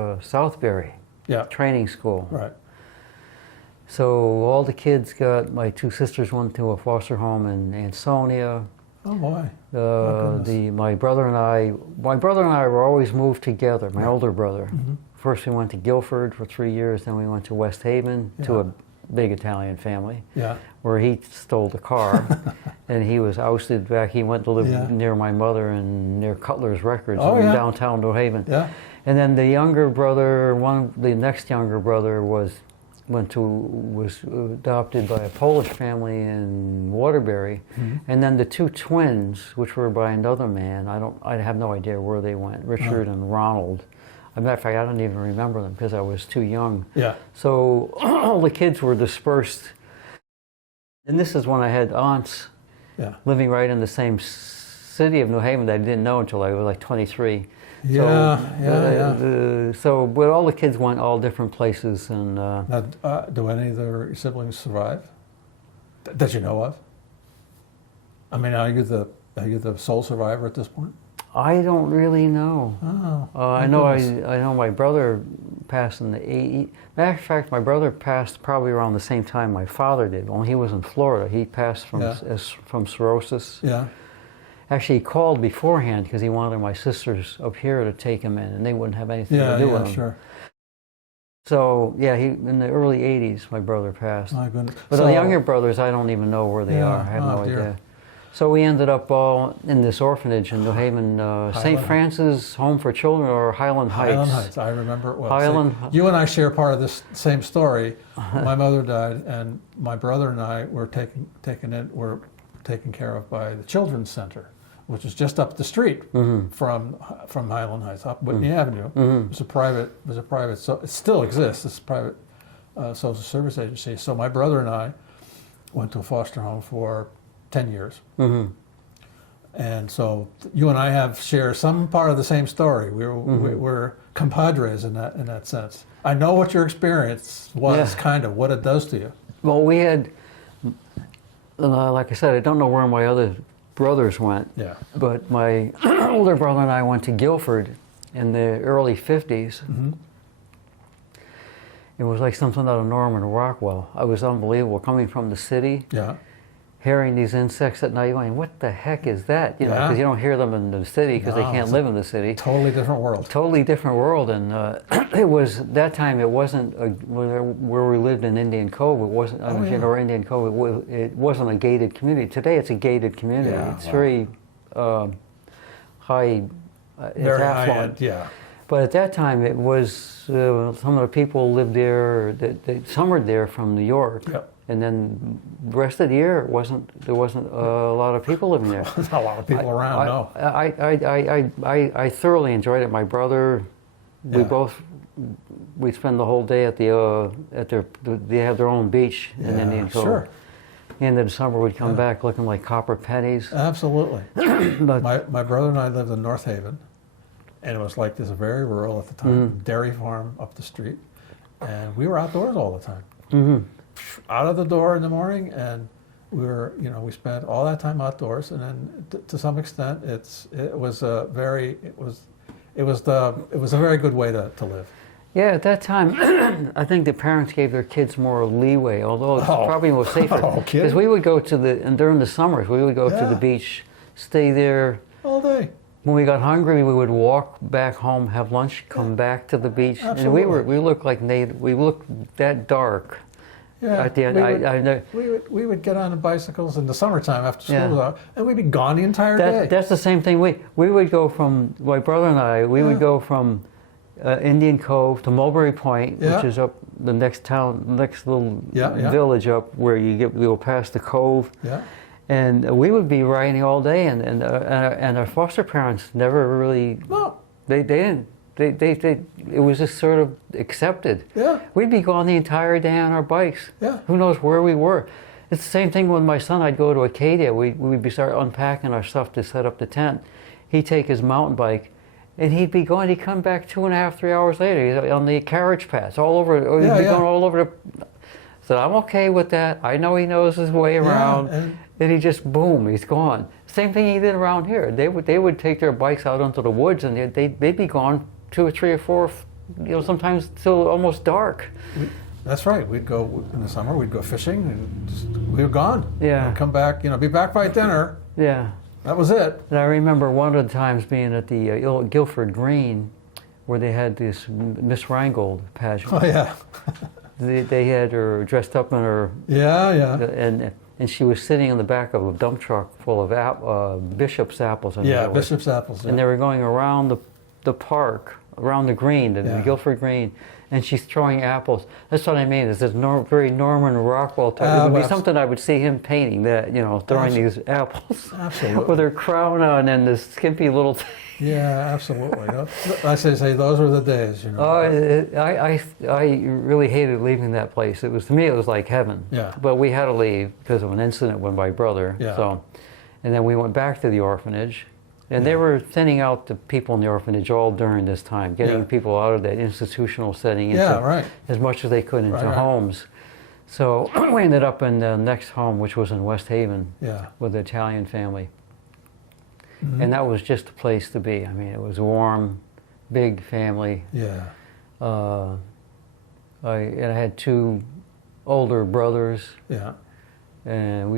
Southbury Yeah. training school. Right. So all the kids my 2 sisters went to a foster home in Ansonia. Oh boy. My brother and I were always moved together. My older brother. First we went to Guilford for 3 years, then we went to West Haven to a big Italian family. Yeah. Where he stole the car, and he was ousted back. He went to live near my mother and near Cutler's Records in downtown New Haven. Yeah. And then the younger brother, the next younger brother was adopted by a Polish family in Waterbury, and then the 2 twins, which were by another man. I have no idea where they went. Richard and Ronald. As a matter of fact, I don't even remember them because I was too young. Yeah. So all the kids were dispersed, and this is when I had aunts living right in the same city of New Haven that I didn't know until I was like 23. So, but all the kids went all different places, and Now, do any of their siblings survive that you know of? I mean, are you the sole survivor at this point? I don't really know. Oh, I know my brother passed in the 80s. Matter of fact, my brother passed probably around the same time my father did. Only he was in Florida. He passed from cirrhosis. Yeah. Actually, he called beforehand because he wanted my sisters up here to take him in, and they wouldn't have anything to do with him. Sure. So yeah, in the early '80s, my brother passed. My goodness. But the younger brothers, I don't even know where they are. I have no idea. So we ended up all in this orphanage in New Haven, St. Francis Home for Children, or Highland Heights. Highland Heights, I remember it well. You and I share part of this same story. My mother died, and my brother and I were taken care of by the Children's Center, which is just up the street from Highland Heights, up Whitney Avenue. It was a private. So it still exists. It's a private social service agency. So my brother and I went to a foster home for 10 years. And so you and I share some part of the same story. We're compadres in that sense. I know what your experience was, kind of what it does to you. Well, we had, like I said, I don't know where my other brothers went. Yeah. But my older brother and I went to Guilford in the early 50s. It was like something out of Norman Rockwell. It was unbelievable coming from the city. Yeah. Hearing these insects at night, going, what the heck is that? You know, because you don't hear them in the city because they can't live in the city. Totally different world. Totally different world, and it was that time. It wasn't where we lived in Indian Cove. It wasn't, or Indian Cove. It wasn't a gated community. Today, it's a gated community. Yeah, it's very high. Very high end. Yeah. But at that time, it was some of the people lived there. They summered there from New York. Yep. And then the rest of the year, there wasn't a lot of people living there. There's not a lot of people around, no. I thoroughly enjoyed it. My brother, Yeah. we'd spend the whole day at they have their own beach in Yeah, Indian Cove. sure. In the summer, we'd come back looking like copper pennies. Absolutely. But My brother and I lived in North Haven, and it was like this very rural at the time, dairy farm up the street, and we were outdoors all the time. Out of the door in the morning, and we spent all that time outdoors, and then to some extent, it was a very good way to live. yeah, at that time, I think the parents gave their kids more leeway, although it's Oh. probably more safer. Oh, kidding. Because we would go and during the summers, we would go to Yeah. the beach, stay there. All day. When we got hungry, we would walk back home, have lunch, come back to the beach, Absolutely. and we looked like we looked that dark. Yeah. At the end, we would get on the bicycles in the summertime after school Yeah. was out, and we'd be gone the entire day. that's the same thing. We would go from my brother and I. We would Yeah. go from Indian Cove to Mulberry Point, Yeah. which is up the next little Yeah. village up where you go past the cove. Yeah. And we would be riding all day, and our foster parents never really. No. They didn't. It was just sort of accepted. Yeah. We'd be gone the entire day on our bikes. Yeah. Who knows where we were? It's the same thing with my son. I'd go to Acadia. We'd be start unpacking our stuff to set up the tent. He'd take his mountain bike, and he'd be going. He'd come back 2.5, 3 hours later. He's on the carriage paths all over. Or he'd be going all over the. So I'm okay with that. I know he knows his way around. And he just boom, he's gone. Same thing he did around here. They would take their bikes out into the woods, and they'd be gone 2 or 3 or 4, sometimes till almost dark. That's right. We'd go in the summer. We'd go fishing, and we were gone. Yeah. We'd come back. Be back by dinner. Yeah. That was it. And I remember one of the times being at the Guilford Green, where they had this Miss Rheingold pageant. Oh yeah. They had her dressed up in her, Yeah. and she was sitting in the back of a dump truck full of Bishop's apples. Yeah. Bishop's apples. And they were going around the park, around the green, the Yeah. Guilford Green, and she's throwing apples. That's what I mean. It's this very Norman Rockwell type. It would be something I would see him painting, that throwing these apples Absolutely. with her crown on and this skimpy little thing. Yeah, absolutely. I say those were the days. I really hated leaving that place. To me, it was like heaven. Yeah. But we had to leave because of an incident with my brother. Yeah. So, and then we went back to the orphanage. And they were thinning out the people in the orphanage all during this time, getting Yeah. people out of that institutional setting into Yeah, right. as much as they could into Right. homes. So we ended up in the next home, which was in West Haven, Yeah. with the Italian family. Mm-hmm. And that was just a place to be. I mean, it was warm, big family. Yeah. I had 2 older brothers. Yeah. And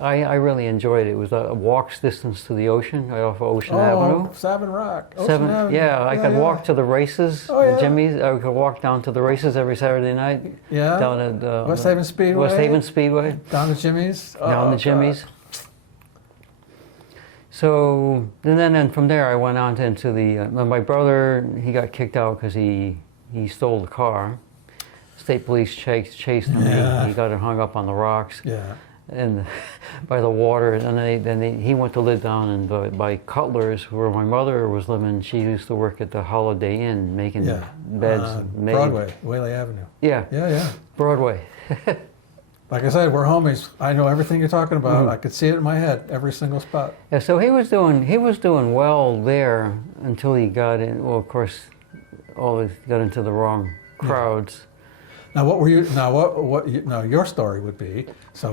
I really enjoyed it. It was a walk's distance to the ocean, right off Ocean Avenue. Savin Rock. Ocean Avenue. I could walk to the races, Oh, yeah. Jimmy's. I could walk down to the races every Saturday night. Yeah. Down at West Haven Speedway. West Haven Speedway. Down to Jimmy's. Down to Jimmy's. So and then from there I went on into the. My brother, he got kicked out because he stole the car. State police chased him. Yeah. He got it hung up on the rocks. Yeah. And by the water, and then he went to live down by Cutler's, where my mother was living. She used to work at the Holiday Inn making beds. Broadway, Whaley Avenue. Yeah, Yeah. Broadway. Like I said, we're homies. I know everything you're talking about. Mm-hmm. I could see it in my head, every single spot. Yeah, so he was doing well there until he got in. Well, of course, always got into the wrong crowds. Now, what were you? Now, your story would be. So,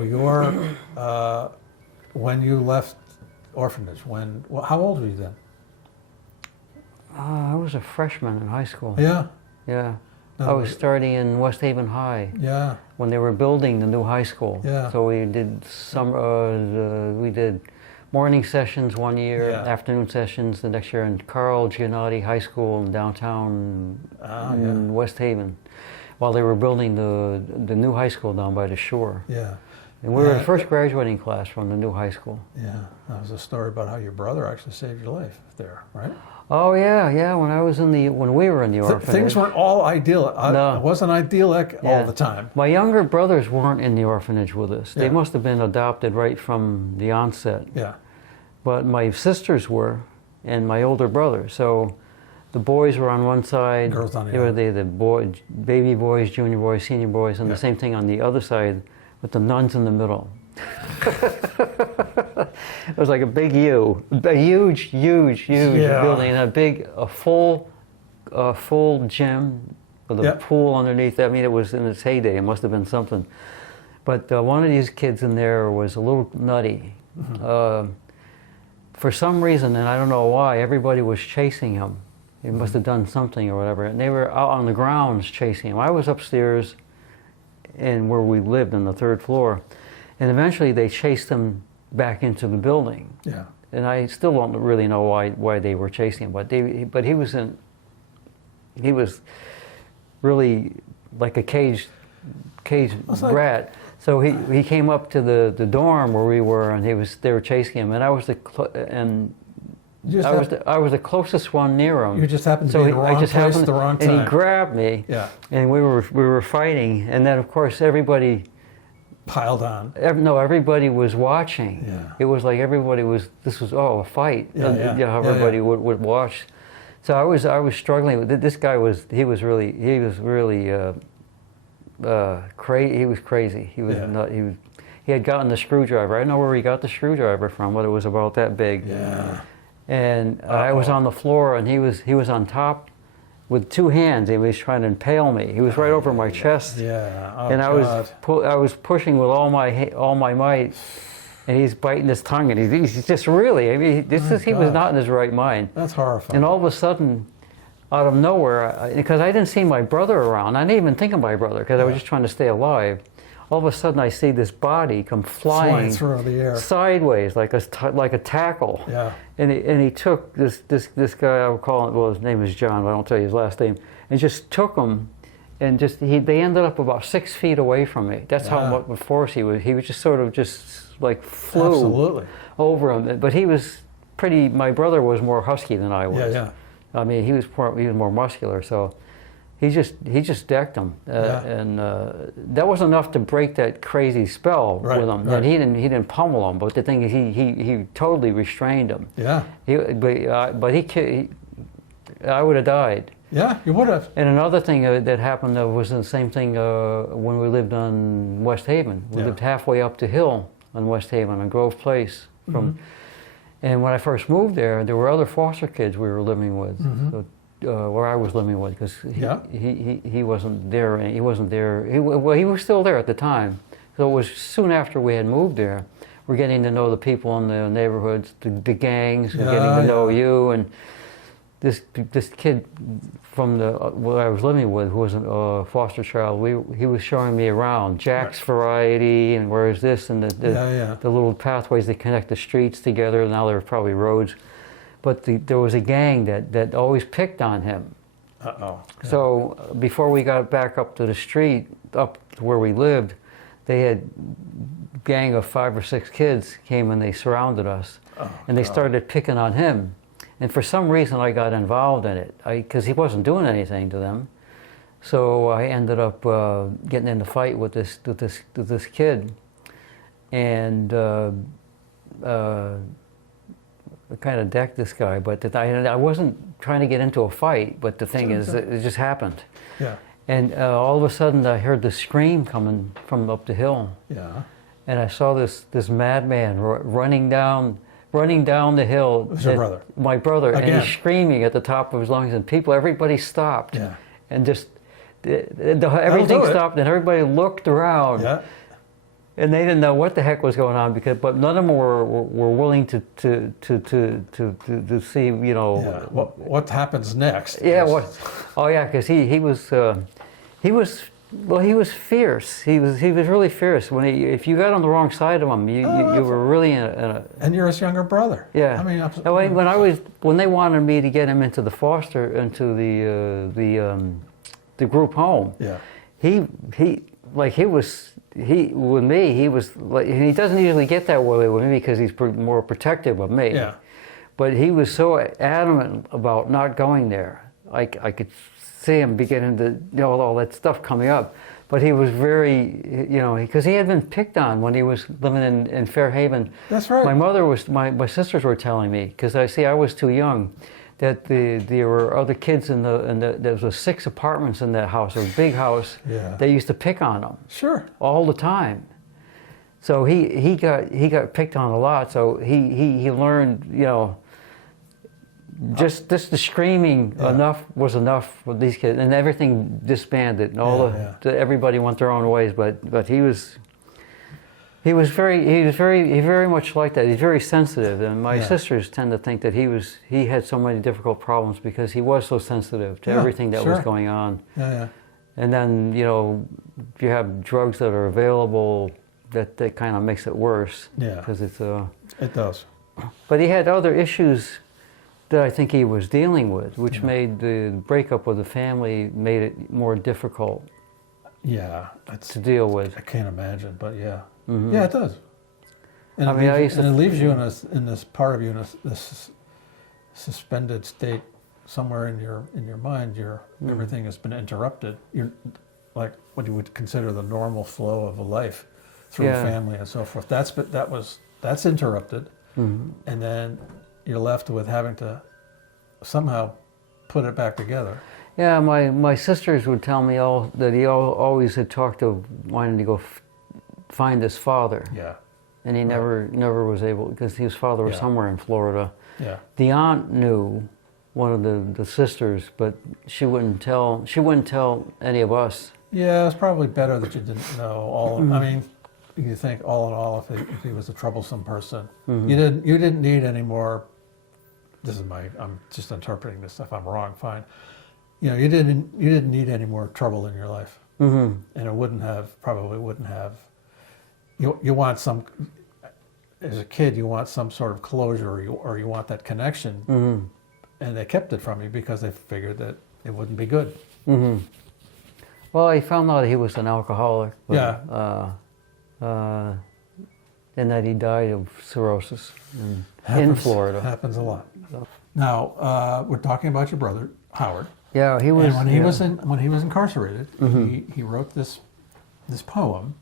when you left orphanage, how old were you then? I was a freshman in high school. Yeah. Yeah. No, I was starting in West Haven High Yeah. when they were building the new high school. Yeah. So we did we did morning sessions one year, Yeah. afternoon sessions the next year in Carl Giannotti High School in downtown in West Haven, while they were building the new high school down by the shore. Yeah. And we were the first graduating class from the new high school. Yeah. That was a story about how your brother actually saved your life there, right? Oh yeah. When we were in the orphanage, Things weren't all ideal. No. It wasn't idyllic all the time. My younger brothers weren't in the orphanage with us. They Yeah. must have been adopted right from the onset. Yeah. But my sisters were, and my older brother. So the boys were on one side. Girls on the They were other. the baby boys, junior boys, senior boys, and Yeah. the same thing on the other side with the nuns in the middle. It was like a big U, a huge Yeah. building, and a full gym with a Yeah. pool underneath. I mean, it was in its heyday. It must have been something. But one of these kids in there was a little nutty. For some reason, and I don't know why, everybody was chasing him. He must have done something or whatever. And they were out on the grounds chasing him. I was upstairs in where we lived on the third floor. And eventually they chased him back into the building. Yeah. And I still don't really know why they were chasing him. But he was really like a caged like- rat. So he came up to the dorm where we were, and they were chasing him, and I was I was the closest one near him. You just happened to So be in the wrong place at the wrong time. and he grabbed me. Yeah. And we were fighting, and then of course everybody Piled on. everybody was watching. Yeah. It was like this was a fight. Yeah, yeah. You know, how everybody would watch. So I was struggling with this guy. He was really crazy. He was crazy. He was Yeah. not. He had gotten the screwdriver. I know where he got the screwdriver from, but it was about that big. Yeah. And I was on the floor, and he was on top with two hands. He was trying to impale me. He was right over my chest. Yeah. Oh, And I was pushing with all my might, and he's biting his tongue, and he's just really. I mean, he was not in his right mind. That's horrifying. And all of a sudden, out of nowhere, because I didn't see my brother around, I didn't even think of my brother because I was just trying to stay alive. All of a sudden, I see this body come flying through the air. sideways like a tackle. Yeah. And he took this guy, I would call him, well, his name is John, but I don't tell you his last name, and just took him, and they ended up about 6 feet away from me. That's how much force he was. He was just sort of like flew Absolutely. over him. But he was my brother was more husky than I was. Yeah, yeah. I mean, he was more muscular, so he just decked him, and that was enough to break that crazy spell with him. Right. And he didn't pummel him, but the thing is, he totally restrained him. Yeah. I would have died. Yeah, you would have. And another thing that happened was the same thing when we lived on West Haven. We lived halfway up the hill on West Haven on Grove Place. And when I first moved there were other foster kids we were living with, where I was living with, because he wasn't there. He wasn't there. He was still there at the time. So it was soon after we had moved there. We're getting to know the people in the neighborhoods, the gangs, we're getting to know you. And this kid from where I was living with, who was a foster child, he was showing me around Jack's Variety, and where is this, and the little pathways that connect the streets together. Now there are probably roads, but there was a gang that always picked on him. Uh-oh. Yeah. So before we got back up to the street, up to where we lived, they had a gang of 5 or 6 kids came and they surrounded us, and they started picking on him. And for some reason, I got involved in it because he wasn't doing anything to them. So I ended up getting in the fight with this kid, and I kind of decked this guy. But I wasn't trying to get into a fight. But the thing is, it just happened. Yeah. And all of a sudden, I heard the scream coming from up the hill. Yeah. And I saw this madman running down the hill. It was your brother? My brother. Again. And he's screaming at the top of his lungs, and everybody stopped. Yeah. And just, everything stopped, and everybody looked around. Yeah. And they didn't know what the heck was going on, but none of them were willing to see, you know. Yeah. What happens next? Yeah. Because he was fierce. He was really fierce. If you got on the wrong side of him, you were really in a. And you're his younger brother. Yeah. I mean, when they wanted me to get him into the the group home. Yeah. With me, he was like, he doesn't usually get that way with me because he's more protective of me. Yeah. But he was so adamant about not going there. I could see him beginning to, all that stuff coming up. But he was very, because he had been picked on when he was living in Fairhaven. That's right. My sisters were telling me, because I was too young, that there were other kids there was 6 apartments in that house, a big house. Yeah. They used to pick on him. Sure. All the time. So he got picked on a lot. So he learned, just the screaming was enough for these kids, and everything disbanded, and everybody went their own ways. But he very much like that. He's very sensitive, and my sisters tend to think that he had so many difficult problems because he was so sensitive to everything that was going on. Yeah, yeah. And then if you have drugs that are available, that kind of makes it worse. Yeah. Because It does. But he had other issues that I think he was dealing with, which made the breakup with the family made it more difficult. Yeah, to deal with. I can't imagine, but yeah, Mm-hmm. yeah, it does. And it leaves you in this part of you in this suspended state somewhere in your mind. Everything has been interrupted. You're like what you would consider the normal flow of a life through family and so forth. That's interrupted, and then you're left with having to somehow put it back together. Yeah, my sisters would tell me that he always had talked of wanting to go find his father. Yeah. And he never was able, because his father was somewhere in Florida. Yeah. The aunt knew, one of the sisters, but she wouldn't tell any of us. Yeah, it's probably better that you didn't know I mean, you think all in all, if he was a troublesome person, you didn't need any more. I'm just interpreting this. If I'm wrong, fine. You didn't need any more trouble in your life, and it probably wouldn't have. You want some, as a kid, you want some sort of closure, or you want that connection, and they kept it from you because they figured that it wouldn't be good. Well, I found out he was an alcoholic. But, and that he died of cirrhosis in Florida. Happens a lot. Now we're talking about your brother Howard. Yeah, he was. And when he was incarcerated, he wrote this poem,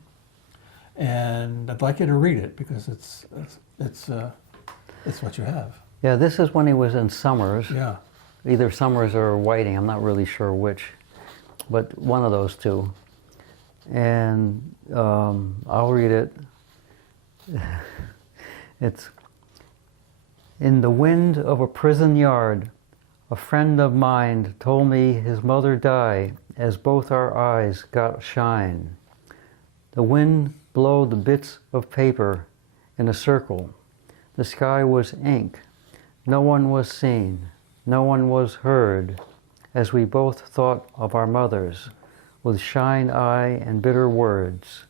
and I'd like you to read it because it's what you have. Yeah, this is when he was in Summers. Yeah. Either Summers or Whiting. I'm not really sure which, but one of those two. And I'll read it. It's, in the wind of a prison yard, a friend of mine told me his mother died as both our eyes got shine. The wind blew the bits of paper in a circle. The sky was ink. No one was seen. No one was heard, as we both thought of our mothers with shine eye and bitter words.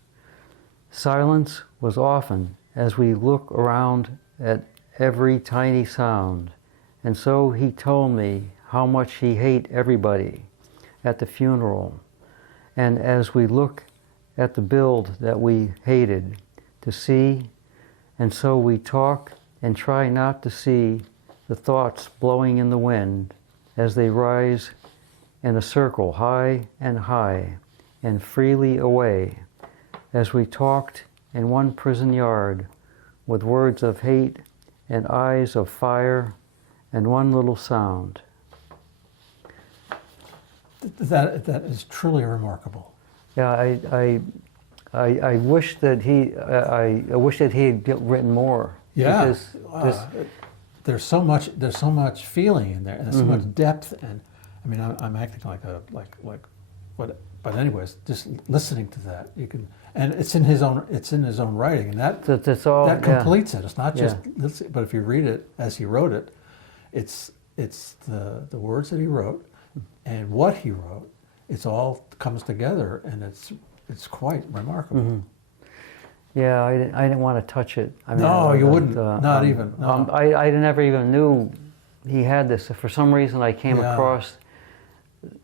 Silence was often as we look around at every tiny sound, and so he told me how much he hate everybody at the funeral, and as we look at the build that we hated to see, and so we talk and try not to see the thoughts blowing in the wind as they rise in a circle high and freely away, as we talked in one prison yard with words of hate and eyes of fire and one little sound. That is truly remarkable. Yeah, I wish that he had written more. Yeah, there's so much feeling in there, and there's so much depth, and I mean, I'm acting like but anyways, just listening to that, you can, and it's in his own writing, and that's all that completes it. It's not just, but if you read it as he wrote it, it's the words that he wrote and what he wrote. It's all comes together, and it's quite remarkable. Yeah, I didn't want to touch it. I mean, no, you wouldn't. Not even. No. I never even knew he had this. For some reason, I came across.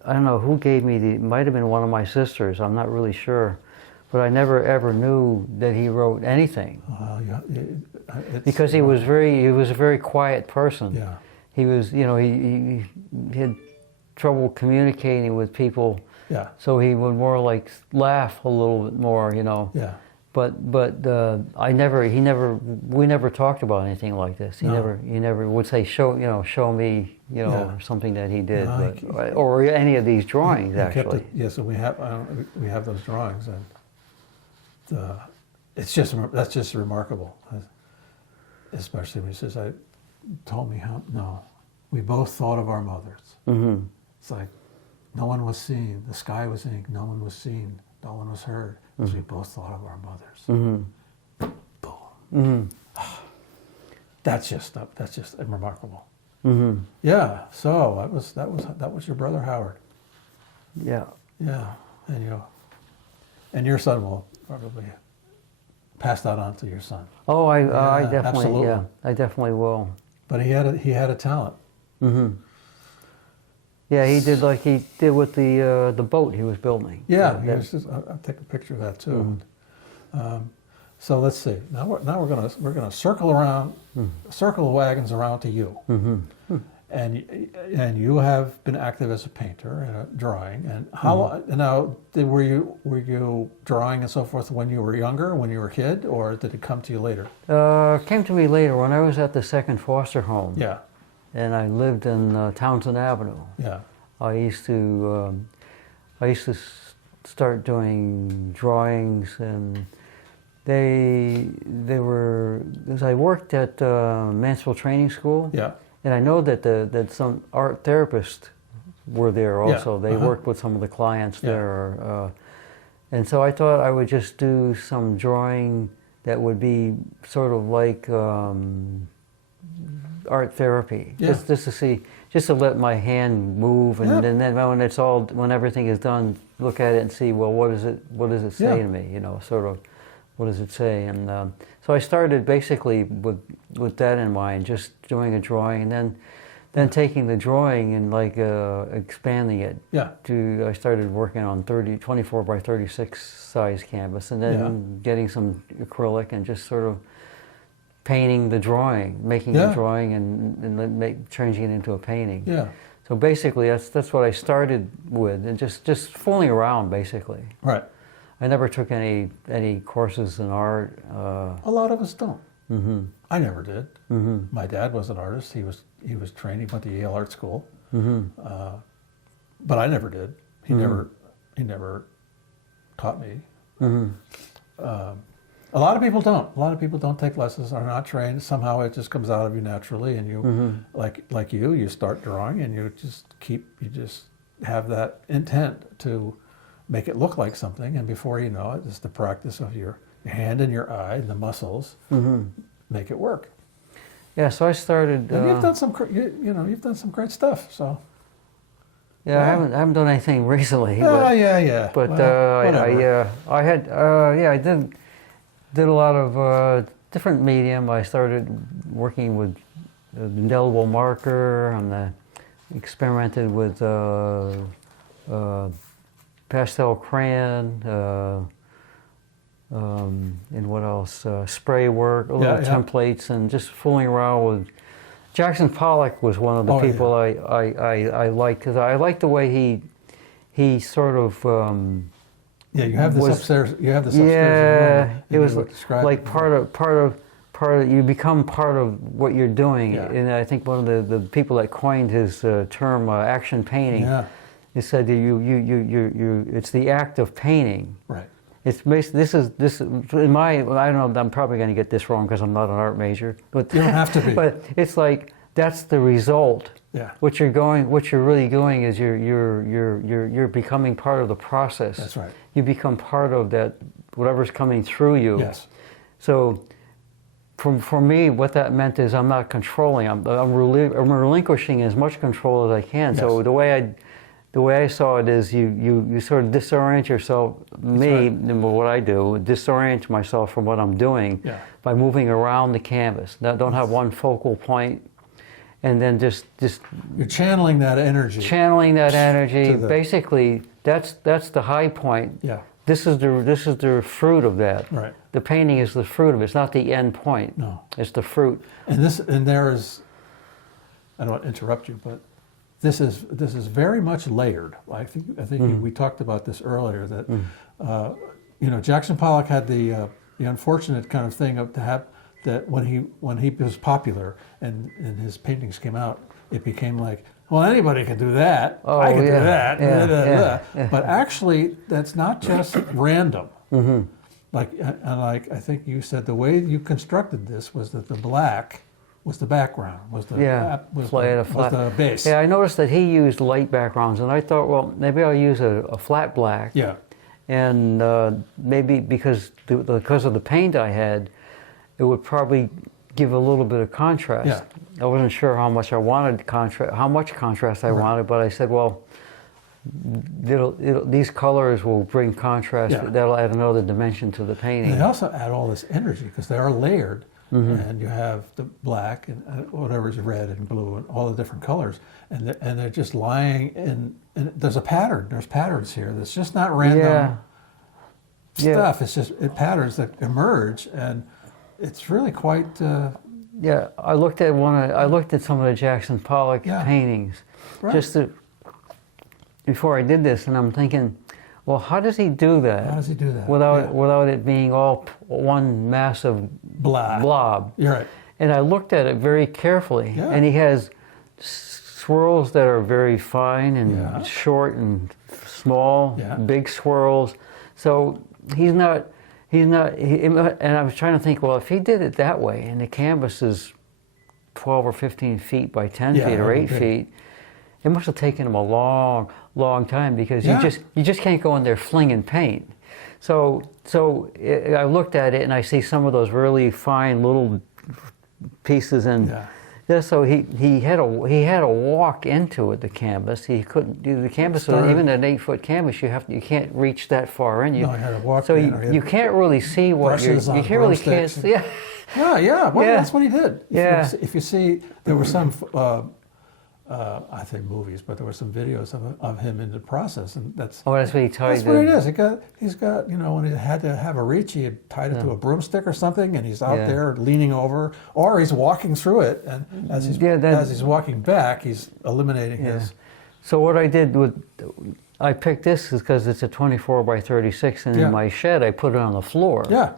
I don't know who gave me it might have been one of my sisters. I'm not really sure, but I never ever knew that he wrote anything. because he was a very quiet person. Yeah. He was, you know, he had trouble communicating with people. Yeah. So he would more like laugh a little bit more, you know. Yeah. But we never talked about anything like this. He never would say, show me, you know, Yeah. or something that he did, No, or any of these drawings He kept actually. it, yes, and we have those drawings, and that's just remarkable. Especially when he says, told me how we both thought of our mothers. Mm-hmm. It's like no one was seen. The sky was ink. No one was seen. No one was heard. Because we both thought of our mothers. Mm-hmm. Boom. Mm-hmm. That's just remarkable. Mm-hmm. Yeah. So that was your brother Howard. Yeah. Yeah, and your son will probably pass that on to your son. Oh, I Yeah, definitely, absolutely. yeah, I definitely will. But he had a talent. Mm-hmm. Yeah, he did like he did with the boat he was building. Yeah, That- I'll take a picture of that too. So let's see. Now we're gonna circle around, circle the wagons around to you. Mm-hmm. And you have been active as a painter and drawing. And how now were you drawing and so forth when you were younger, when you were a kid, or did it come to you later? Came to me later when I was at the second foster home. Yeah, And I lived in Townsend Avenue. yeah, I used to start doing drawings, and they were, as I worked at Mansfield Training School. yeah, And I know that some art therapists were there also. Yeah, They worked with some of the clients Yeah. there. And so I thought I would just do some drawing that would be sort of like art therapy. Yeah. Just to see, just to let my hand move, and, Yeah. and then when everything is done, look at it and see, well, what does it say Yeah. to me? You know, sort of, what does it say? And so I started basically with that in mind, just doing a drawing, and then taking the drawing and like expanding it. yeah, I started working on 24 by 36 size canvas, and then getting some acrylic and just sort of painting the drawing, making Yeah. the drawing and then changing it into a painting. yeah. So basically, that's what I started with, and just fooling around basically. Right. I never took any courses in art. A lot of us don't. Mm-hmm. I never did. Mm-hmm. My dad was an artist. He was trained. He went to Yale Art School. Mm-hmm. But I never did. He never taught me. Mm-hmm. A lot of people don't. A lot of people don't take lessons, are not trained. Somehow it just comes out of you naturally, and you, like you start drawing, and you just have that intent to make it look like something, and before you know it, it's the practice of your hand and your eye and the muscles make it work. Yeah, so I started. And you've done some, you've done some great stuff. So. Yeah, I haven't done anything recently. Yeah. But Well, whatever. I did a lot of different medium. I started working with indelible marker, and experimented with pastel crayon, and what else? Spray work, little templates, and just fooling around with. Jackson Pollock was one of the people I liked, because I liked the way he sort of. Yeah, you have this upstairs. You have this upstairs. Yeah, room, it was like part of. You become part of what you're doing, and I think one of the people that coined his term action painting. Yeah. He said that it's the act of painting. Right. It's basically, this in my, I don't know, I'm probably going to get this wrong because I'm not an art major, but You don't have to be. But it's like that's the result. Yeah. What you're really doing is you're becoming part of the process. That's right. You become part of that, whatever's coming through you. Yes. So for me, what that meant is I'm not controlling. I'm relinquishing as much control as I can. Yes. So the way I saw it is you sort of disorient yourself. And what I do, disorient myself from what I'm doing by moving around the canvas. Now, don't have one focal point, and then just You're channeling that energy. Basically, that's the high point. Yeah. This is the fruit of that. Right. The painting is the fruit of it. It's not the end point. No. It's the fruit. And there is, I don't want to interrupt you, but this is very much layered. I think we talked about this earlier, that Jackson Pollock had the unfortunate kind of thing of to have that when he was popular and his paintings came out, it became like, well, anybody can do that. Oh, I can do yeah, that. yeah. But actually, that's not just random. Mm-hmm. Like I think you said, the way you constructed this was that the black was the background, was the base. Yeah, I noticed that he used light backgrounds, and I thought, well, maybe I'll use a flat black. Yeah. And maybe because of the paint I had, it would probably give a little bit of contrast. Yeah. I wasn't sure how much contrast I wanted, but I said, well, these colors will bring contrast. Yeah. That'll add another dimension to the painting. And they also add all this energy because they are layered, and you have the black and whatever's red and blue and all the different colors, and they're just lying in. And there's a pattern. There's patterns here. That's just not random stuff. It's just patterns that emerge, and it's really quite. Yeah, I looked at some of the Jackson Pollock paintings, Right. Before I did this, and I'm thinking, well, how does he do that? How does he do that? Without it being all one massive blob. You're right. And I looked at it very carefully, and he has swirls that are very fine and short and small, big swirls. So and I was trying to think, well, if he did it that way, and the canvas is 12 or 15 feet by 10 feet or 8 feet, it must have taken him a long, long time, because you just can't go in there flinging paint. So I looked at it and I see some of those really fine little pieces, and so he had to walk into it. The canvas, he couldn't do the canvas. Even an 8-foot canvas, you can't reach that far in. You had to walk. So you can't really see what you can't really see. Well, that's what he did. Yeah. If you see, there were some. I think movies, but there were some videos of him in the process, and that's what he tied. That's what it is. He's got when he had to have a reach, he had tied it to a broomstick or something, and he's out there leaning over, or he's walking through it, and as he's walking back, he's eliminating his. So what I did I picked this because it's a 24 by 36, and in my shed I put it on the floor. Yeah.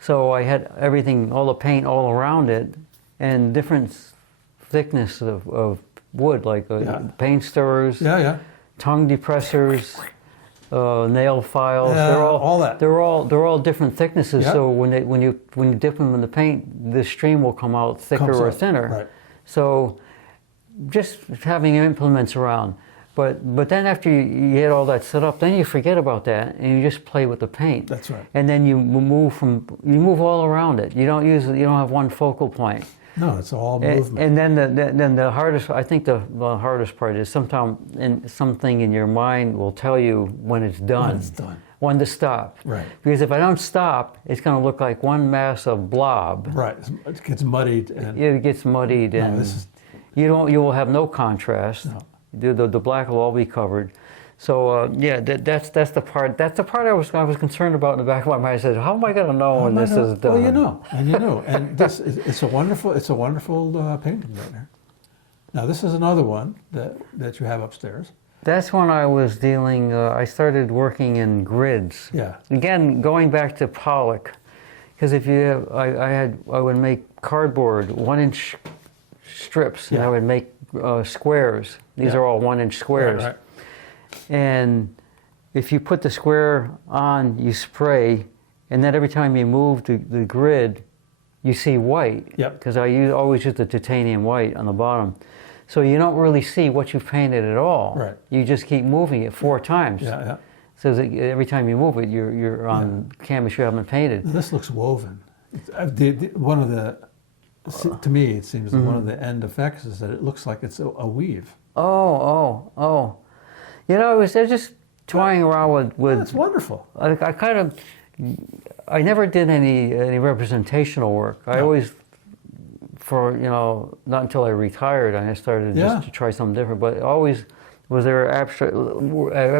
So I had everything, all the paint all around it, and different thickness of wood, like paint stirrers, tongue depressors, nail files. They're all that. They're all different thicknesses. So when you dip them in the paint, the stream will come out thicker or thinner. Right. So just having implements around. But then after you get all that set up, then you forget about that and you just play with the paint. That's right. And then you move all around it. You don't have one focal point. No, it's all movement. And then the hardest, I think the hardest part is sometimes something in your mind will tell you when it's done. When it's done. When to stop. Right. Because if I don't stop, it's going to look like one mass of blob. Right. It gets muddied. It gets muddied, and you will have no contrast. No. The black will all be covered. So that's the part. That's the part I was concerned about in the back of my mind. I said, how am I going to know when this is done? Well, you know, and this it's a wonderful painting right here. Now this is another one that you have upstairs. That's when I was dealing. I started working in grids. Yeah. Again, going back to Pollock, because if you have, I would make cardboard 1-inch strips, and I would make squares. These are all 1-inch squares. Right. And if you put the square on, you spray, and then every time you move the grid, you see white. Yep. Because I always use the titanium white on the bottom. So you don't really see what you've painted at all. Right. You just keep moving it 4 times. Yeah. So that every time you move it, you're on canvas you haven't painted. This looks woven. One of the, to me, it seems one of the end effects is that it looks like it's a weave. Oh. I was just toying around with. That's wonderful. I never did any representational work. I always, not until I retired, I started just to try something different. But always was there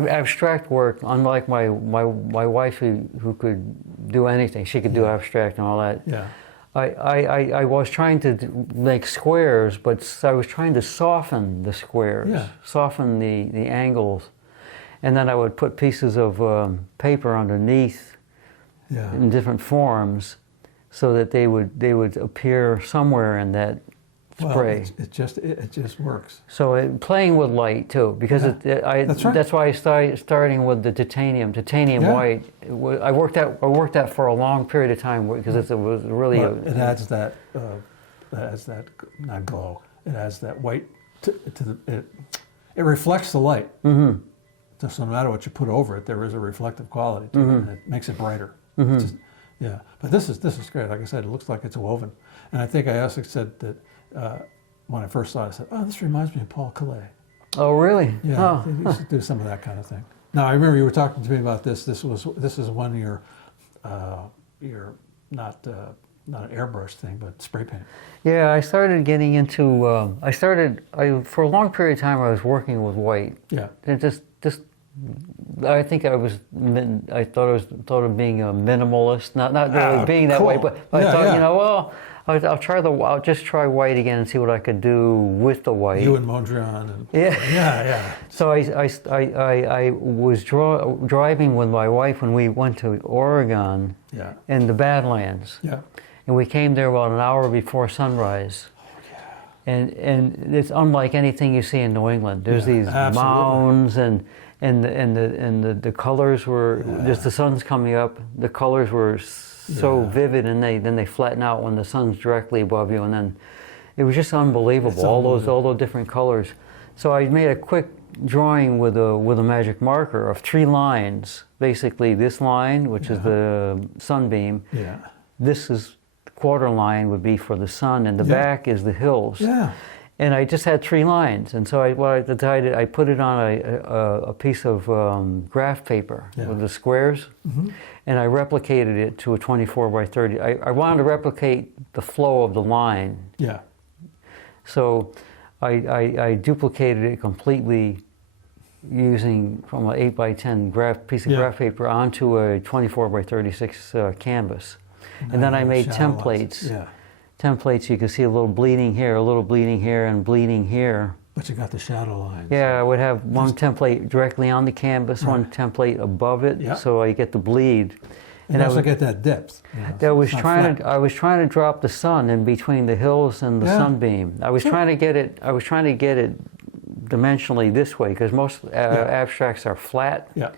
abstract work, unlike my wife who could do anything. She could do abstract and all that. Yeah. I was trying to make squares, but I was trying to soften the squares, soften the angles. And then I would put pieces of paper underneath in different forms so that they would appear somewhere in that spray. Well, it just works. So playing with light too, because That's right. that's why I starting with the titanium white. I worked that for a long period of time because it was really. It adds that not glow. It adds that white to the. It reflects the light. Mm-hmm. So no matter what you put over it, there is a reflective quality to it, and it makes it brighter. Mm-hmm. But this is great. Like I said, it looks like it's woven, and I think I also said that. When I first saw it, I said, "Oh, this reminds me of Paul Klee." Oh, really? Yeah, he used to do some of that kind of thing. Now, I remember you were talking to me about this. This is one of your not an airbrush thing, but spray paint. Yeah, I started getting into. For a long period of time, I was working with white. Yeah. And just. I think I thought of being a minimalist, not really being that way, but I thought, I'll just try white again and see what I could do with the white. You and Mondrian. Yeah. So I was driving with my wife when we went to Oregon in the Badlands. Yeah. And we came there about an hour before sunrise. Oh, yeah. And it's unlike anything you see in New England. There's these mounds and the colors were just the sun's coming up. The colors were so vivid, and then they flatten out when the sun's directly above you, and then it was just unbelievable. All those different colors. So I made a quick drawing with a magic marker of 3 lines. Basically, this line, which is the sunbeam. Yeah. This is the quarter line would be for the sun, and the back is the hills. Yeah. And I just had 3 lines, and so I put it on a piece of graph paper with the squares, and I replicated it to a 24 by 30. I wanted to replicate the flow of the line. Yeah. So I duplicated it completely using from an 8 by 10 piece of graph paper onto a 24 by 36 canvas, and then I made templates. Yeah. Templates, you can see a little bleeding here, and bleeding here. But you got the shadow lines. Yeah, I would have one template directly on the canvas, one template above it, so I get the bleed. And also get that depth. I was trying to drop the sun in between the hills and the sunbeam. I was trying to get it dimensionally this way, because most abstracts are flat. Yeah.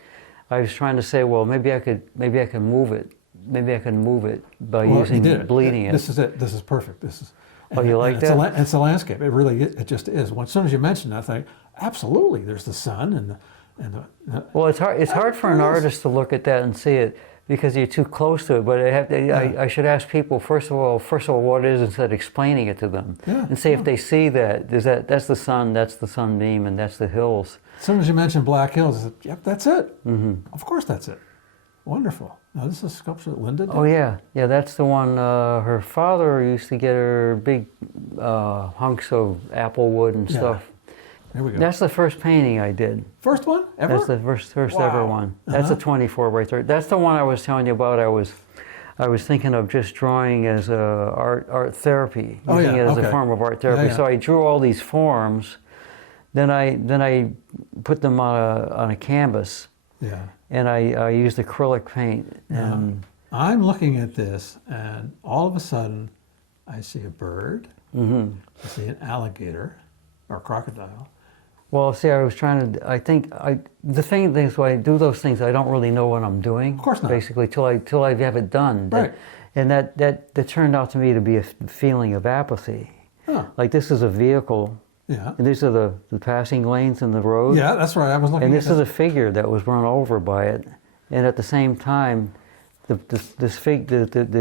I was trying to say, well, maybe I could move it. Maybe I can move it by using bleeding it. This is it. This is perfect. This is. You like that? It's a landscape. It just is. As soon as you mention it, I think absolutely. There's the sun and the. Well, it's hard for an artist to look at that and see it because you're too close to it. But I should ask people first of all what it is instead of explaining it to them, and see if they see that. That's the sun, that's the sunbeam, and that's the hills. As soon as you mention Black Hills, I said, yep, that's it. Mm-hmm. Of course, that's it. Wonderful. Now, this is a sculpture that Linda did? Oh, yeah. Yeah, that's the one. Her father used to get her big hunks of apple wood and stuff. There we go. That's the first painting I did. First one ever? That's the first ever one. That's a 24 by 30. That's the one I was telling you about. I was thinking of just drawing as art therapy, using it as a form of art therapy. So I drew all these forms. Then I put them on a canvas. Yeah. And I used acrylic paint. And I'm looking at this, and all of a sudden, I see a bird. Mm-hmm. I see an alligator or crocodile. Well, see, I was trying to. The thing is, when I do those things, I don't really know what I'm doing. Of course not. Basically, till I have it done. Right. And that turned out to me to be a feeling of apathy. Huh. Like this is a vehicle. Yeah. And these are the passing lanes in the road. Yeah, that's right. I was looking. And this is a figure that was run over by it, and at the same time, the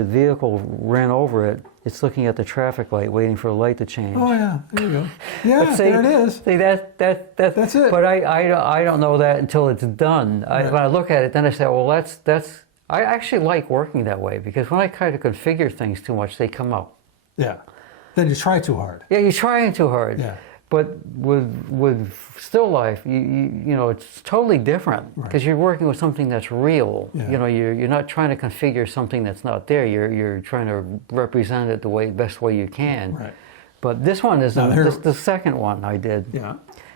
vehicle ran over it. It's looking at the traffic light, waiting for the light to change. Oh yeah, there you go. Yeah, see, there it is. See that's it. But I don't know that until it's done. When I look at it, then I say, well, that's. I actually like working that way because when I try to configure things too much, they come out. Yeah. Then you try too hard. Yeah, you're trying too hard. Yeah. But with still life, you know, it's totally different because you're working with something that's real. Yeah. You know, you're not trying to configure something that's not there. You're trying to represent it the best way you can. Right. But this one is the second one I did. Yeah.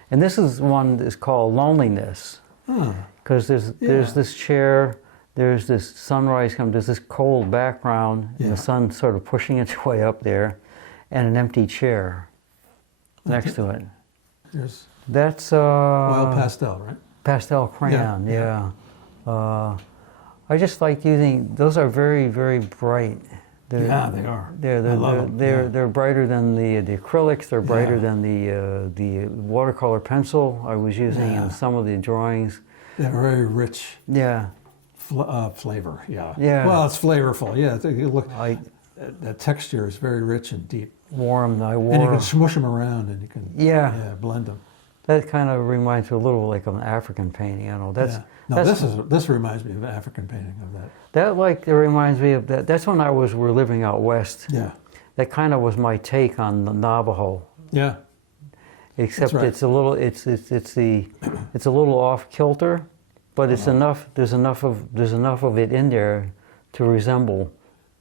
And this is one that's called Loneliness. Because there's this chair, there's this sunrise coming, there's this cold background, and the sun sort of pushing its way up there, and an empty chair next to it. That's oil pastel, right? Pastel crayon, yeah. I just like using, those are very, very bright. They are. They're brighter than the acrylics. They're brighter than the watercolor pencil I was using in some of the drawings. They're very rich. Yeah. Flavor. Yeah. Yeah. Well, it's flavorful. Yeah. That texture is very rich and deep. Warm. And you can smush them around and you can blend them. That kind of reminds me a little like of an African painting. You know, this reminds me of an African painting of that. It reminds me of that. That's when we're living out west. Yeah. That kind of was my take on the Navajo. Yeah. Except it's a little it's a little off kilter, but it's enough. There's enough of it in there to resemble.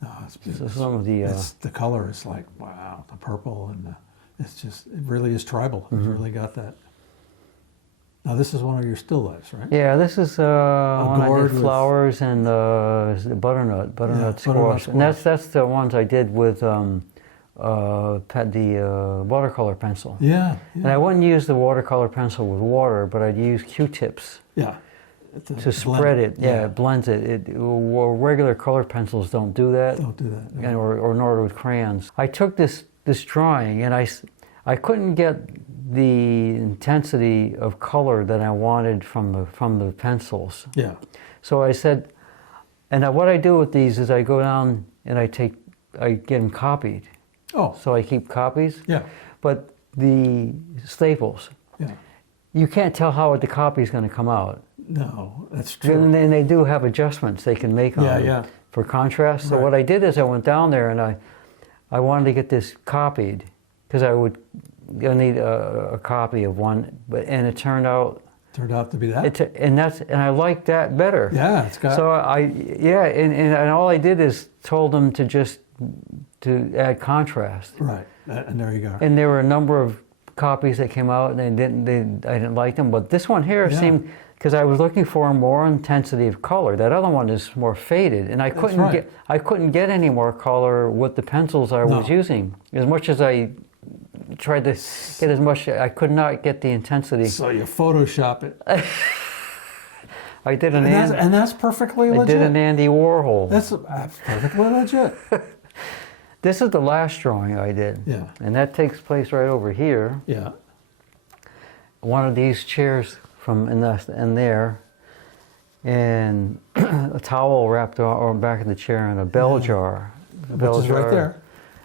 Oh, it's beautiful. Some of the the color is like wow, the purple and it really is tribal. It's really got that. Now this is one of your still lifes, right? Yeah, this is one I did flowers and butternut squash, and that's the ones I did with the watercolor pencil. Yeah. And I wouldn't use the watercolor pencil with water, but I'd use Q-tips. Yeah. To spread it. Yeah, it blends it. Regular color pencils don't do that. Don't do that. No. Or nor with crayons. I took this drawing and I couldn't get the intensity of color that I wanted from the pencils. Yeah. So I said, and what I do with these is I go down and I get them copied. Oh. So I keep copies. Yeah. But the staples. Yeah. You can't tell how the copy is going to come out. No, that's true. And they do have adjustments they can make on them for contrast. So what I did is I went down there and I wanted to get this copied because I need a copy of one, and it turned out to be that. And I like that better. Yeah, it's got. So and all I did is told them to add contrast. Right, and there you go. And there were a number of copies that came out, and I didn't like them. But this one here seemed, because I was looking for more intensity of color. That other one is more faded, and I couldn't get any more color with the pencils I was using. As much as I tried to get as much, I could not get the intensity. So you Photoshop it. I did and that's perfectly legit. I did an Andy Warhol. That's perfectly legit. This is the last drawing I did. Yeah. And that takes place right over here. Yeah. One of these chairs in there, and a towel wrapped on back of the chair and a bell jar. Which is right there.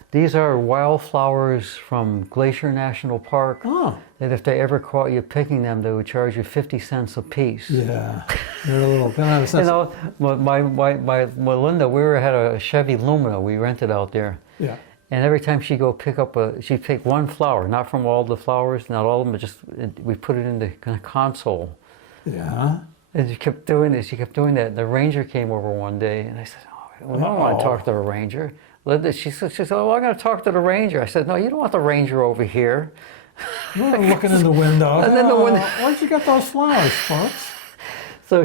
These are wildflowers from Glacier National Park. Oh. That if they ever caught you picking them, they would charge you 50 cents a piece. Yeah. They're a little kind of sense. You know, my Linda, had a Chevy Lumina we rented out there. Yeah. And every time she'd go pick up she'd pick one flower, not from all the flowers, not all of them, but just, we put it in the console. Yeah. And she kept doing this, that. The ranger came over one day, and I said, I don't want to talk to the ranger. She said, oh, I'm going to talk to the ranger. I said, no, you don't want the ranger over here. You're looking in the window. And then where'd you get those flowers, folks? So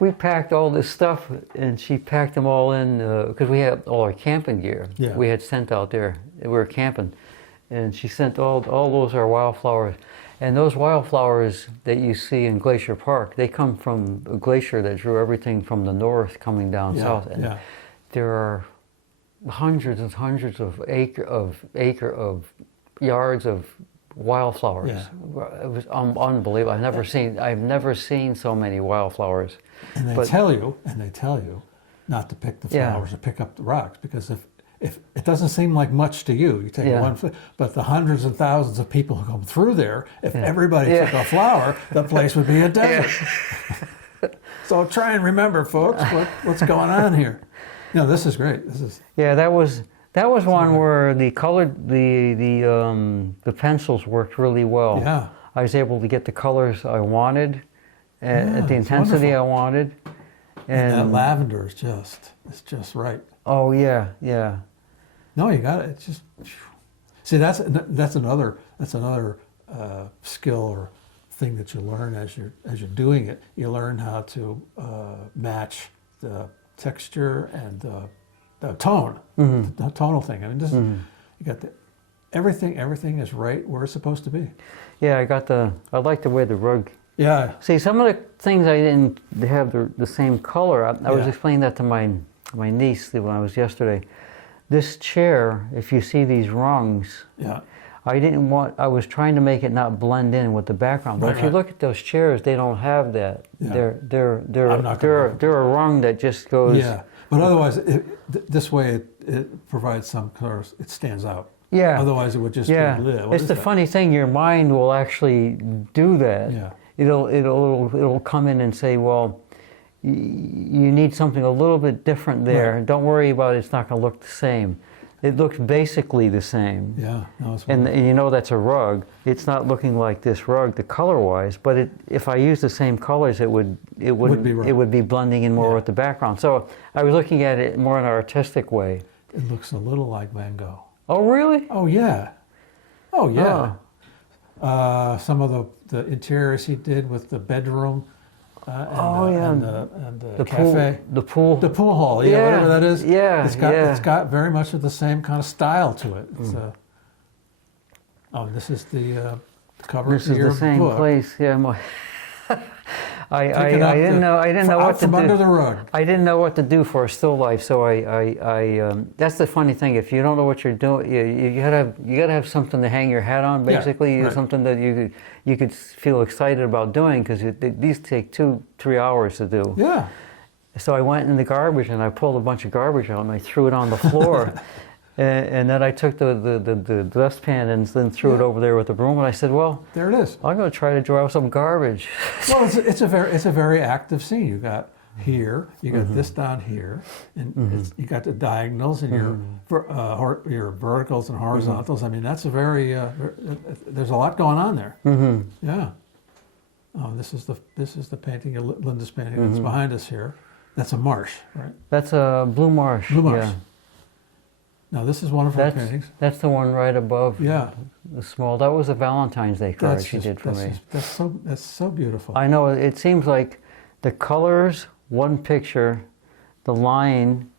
we packed all this stuff, and she packed them all in, because we had all our camping gear. Yeah. We had sent out there. We were camping. And she sent all those are wildflowers. And those wildflowers that you see in Glacier Park, they come from a glacier that drew everything from the north coming down south. And there are hundreds and hundreds of yards of wildflowers. Yeah. It was unbelievable. I've never seen so many wildflowers. And they tell you not to pick the flowers or pick up the rocks, because if it doesn't seem like much to you, you take one, but the hundreds and thousands of people who come through there, if everybody took a flower, the place would be a desert. So try and remember, folks, what's going on here. No, this is great. That was one where the pencils worked really well. Yeah. I was able to get the colors I wanted at the it's intensity wonderful. I wanted. And that lavender is just right. Oh yeah, yeah. No, you got it. It's just see that's another skill or thing that you learn as you're doing it. You learn how to match the texture and the tone, the tonal thing. I mean, this you got everything is right where it's supposed to be. Yeah, I like the way the rug. Yeah. See, some of the things I didn't have the same color. I was Yeah. explaining that to my niece when I was yesterday. This chair, if you see these rungs, Yeah. I was trying to make it not blend in with the background. But Right, if you right. look at those chairs, they don't have that. Yeah. They're a rung that just goes. Yeah. But otherwise, this way it provides some colors. It stands out. Yeah. Otherwise, it would just Yeah. be what It's is the that? funny thing. Your mind will actually do that. Yeah. It'll come in and say, well, you need something a little bit different there. Right. Don't worry about it. It's not going to look the same. It looks basically the same. Yeah. No, it's And you know that's a rug. It's not looking like this rug, the color-wise. But if I use the same colors, it would be right. it would be blending in more Yeah. with the background. So I was looking at it more in an artistic way. It looks a little like Van Gogh. Oh really? Oh yeah. Oh yeah. Some of the interiors he did with the bedroom. And the cafe. The pool. The pool hall, yeah, Yeah, whatever that is. yeah, It's got very much of the same kind of style to it. It's this is the cover This to is your the same book. place. Yeah. I Taken I out didn't know out what to from do. under the rug. I didn't know what to do for a still life, so I that's the funny thing. If you don't know what you're doing, you gotta have something to hang your hat on. Yeah, Basically, right. something that you could feel excited about doing because these take 2-3 hours to do. Yeah. So I went in the garbage and I pulled a bunch of garbage out and I threw it on the floor. And then I took the dustpan and then threw it Yeah. over there with the broom. And I said, well, There it is. I'm going to try to draw some garbage. Well, it's a very active scene. You got here, you got this down here, and you got the diagonals and your verticals and horizontals. I mean, that's a very there's a lot going on there. Yeah. Oh, this is the painting, Linda's painting that's behind us here. That's a marsh, right? That's a blue marsh. Blue marsh. Yeah. Now this is one of her paintings. That's the one right above. Yeah. The small. That was a Valentine's Day card she did for me. That's so beautiful. I know. It seems like the colors, one picture, the line,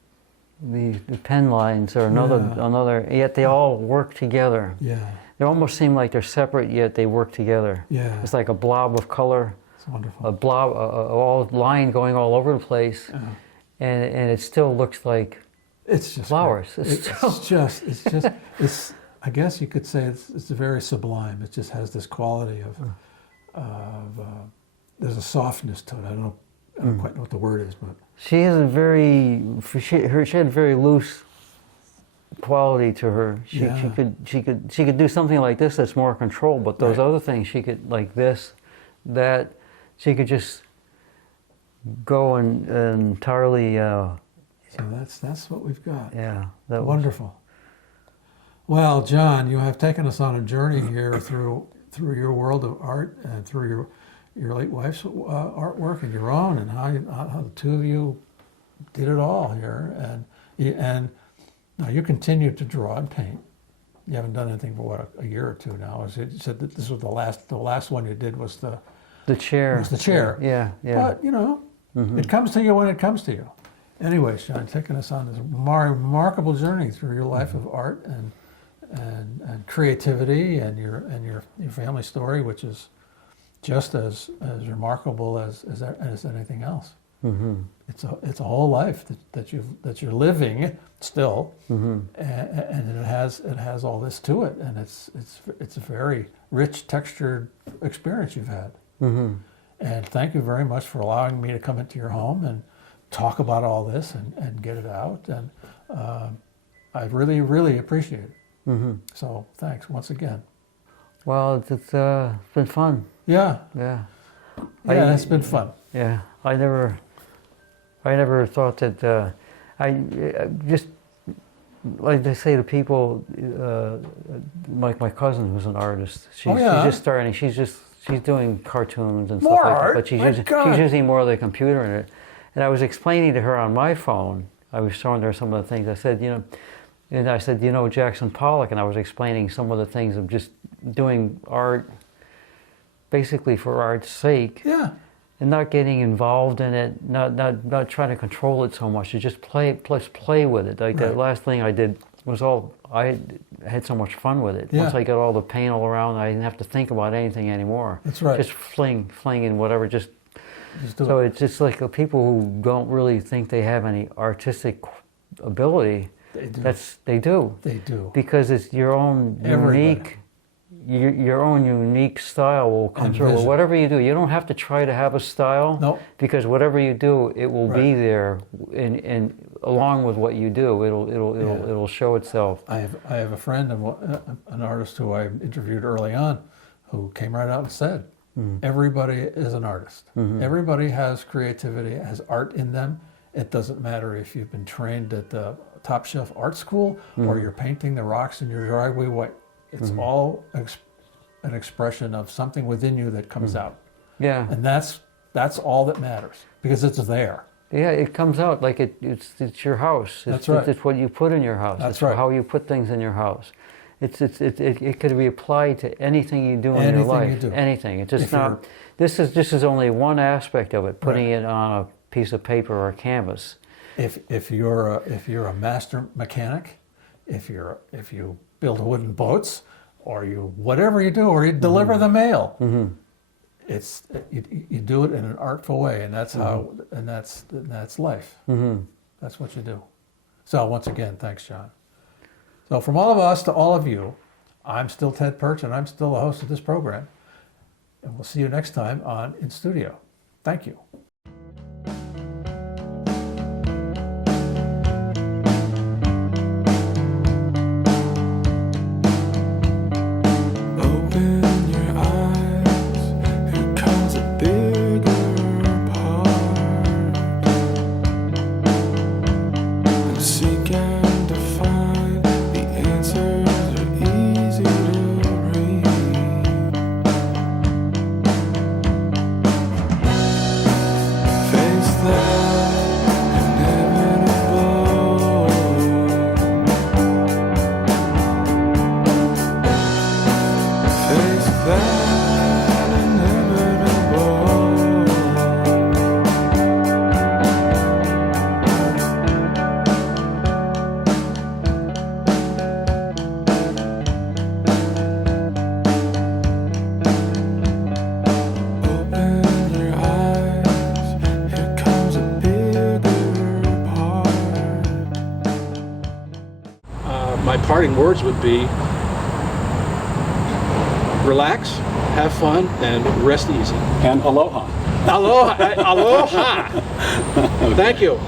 the pen lines are another. Yet they all work together. Yeah. They almost seem like they're separate, yet they work together. Yeah. It's like a blob of color, It's wonderful. a blob, all line going all over the place, and it still looks like It's just flowers. great. It's I guess you could say it's very sublime. It just has this quality of there's a softness to it. I don't quite know what the word is, but she has a she had very loose quality to her. She could do something like this that's more controlled, but those other things she could like this, that she could just go and entirely. so that's what we've got. Yeah, that was Wonderful. Well, John, you have taken us on a journey here through your world of art and through your late wife's artwork and your own, and how the two of you did it all here. And now you continue to draw and paint. You haven't done anything for what, a year or two now. You said that this was the last one you did was the chair. was the chair. Yeah. But it comes to you when it comes to you. Anyways, John, taking us on this remarkable journey through your life of art and creativity and your family story, which is just as remarkable as anything else. Mm-hmm. It's a whole life that you're living still, and it has all this to it, and it's a very rich, textured experience you've had. Mm-hmm. And thank you very much for allowing me to come into your home and talk about all this and get it out, and I really, really appreciate it. Mm-hmm. So thanks once again. Well, it's been fun. Yeah. Yeah. It's been fun. Yeah. I never thought that I just like they say to people, like my cousin who's an artist, she's just starting. She's doing cartoons and More stuff like art? that. But My she's using more of the computer in it. And I was explaining to her on my phone. I was showing her some of the things. I said, Jackson Pollock, and I was explaining some of the things of just doing art, basically for art's sake. Yeah. And not getting involved in it, not trying to control it so much, to just play with it. Like that last thing I did was I had so much fun with it. Yeah. Once I got all the paint all around, I didn't have to think about anything anymore. That's right. Just fling in whatever, Just do so it. it's just like people who don't really think they have any artistic ability. They do. They do. They do. Because it's your own unique. Your own unique style will come And through. vision. Whatever you do, you don't have to try to have a style. Nope. Because whatever you do, it will be there, and along with what you do, it'll show itself. I have a friend, an artist who I interviewed early on, who came right out and said, everybody is an artist. Everybody has creativity, has art in them. It doesn't matter if you've been trained at the top shelf art school or you're painting the rocks in your driveway white. It's all an expression of something within you that comes out. Yeah. And that's all that matters, because it's there. Yeah, it comes out like it's your house. That's right. It's what you put in your house. That's it's right. How you put things in your house. It could be applied to anything you do in your Anything life. you do. Anything. It's just If not. This is only one aspect of it. Putting Right. it on a piece of paper or a canvas. If you're a master mechanic, if you build wooden boats, or you whatever you do, or you deliver the mail, it's you do it in an artful way, and that's how, and that's life. That's what you do. So once again, thanks, John. So from all of us to all of you, I'm still Ted Perch, and I'm still the host of this program, and we'll see you next time on In Studio. Thank you. Open your eyes, here comes a bigger part. I'm seeking to find the answers are easy to read. Face that inevitable. Face that inevitable. Open your eyes, here comes a bigger part. My parting words would be relax, have fun, and rest easy. And aloha. Aloha! Aloha! Thank you.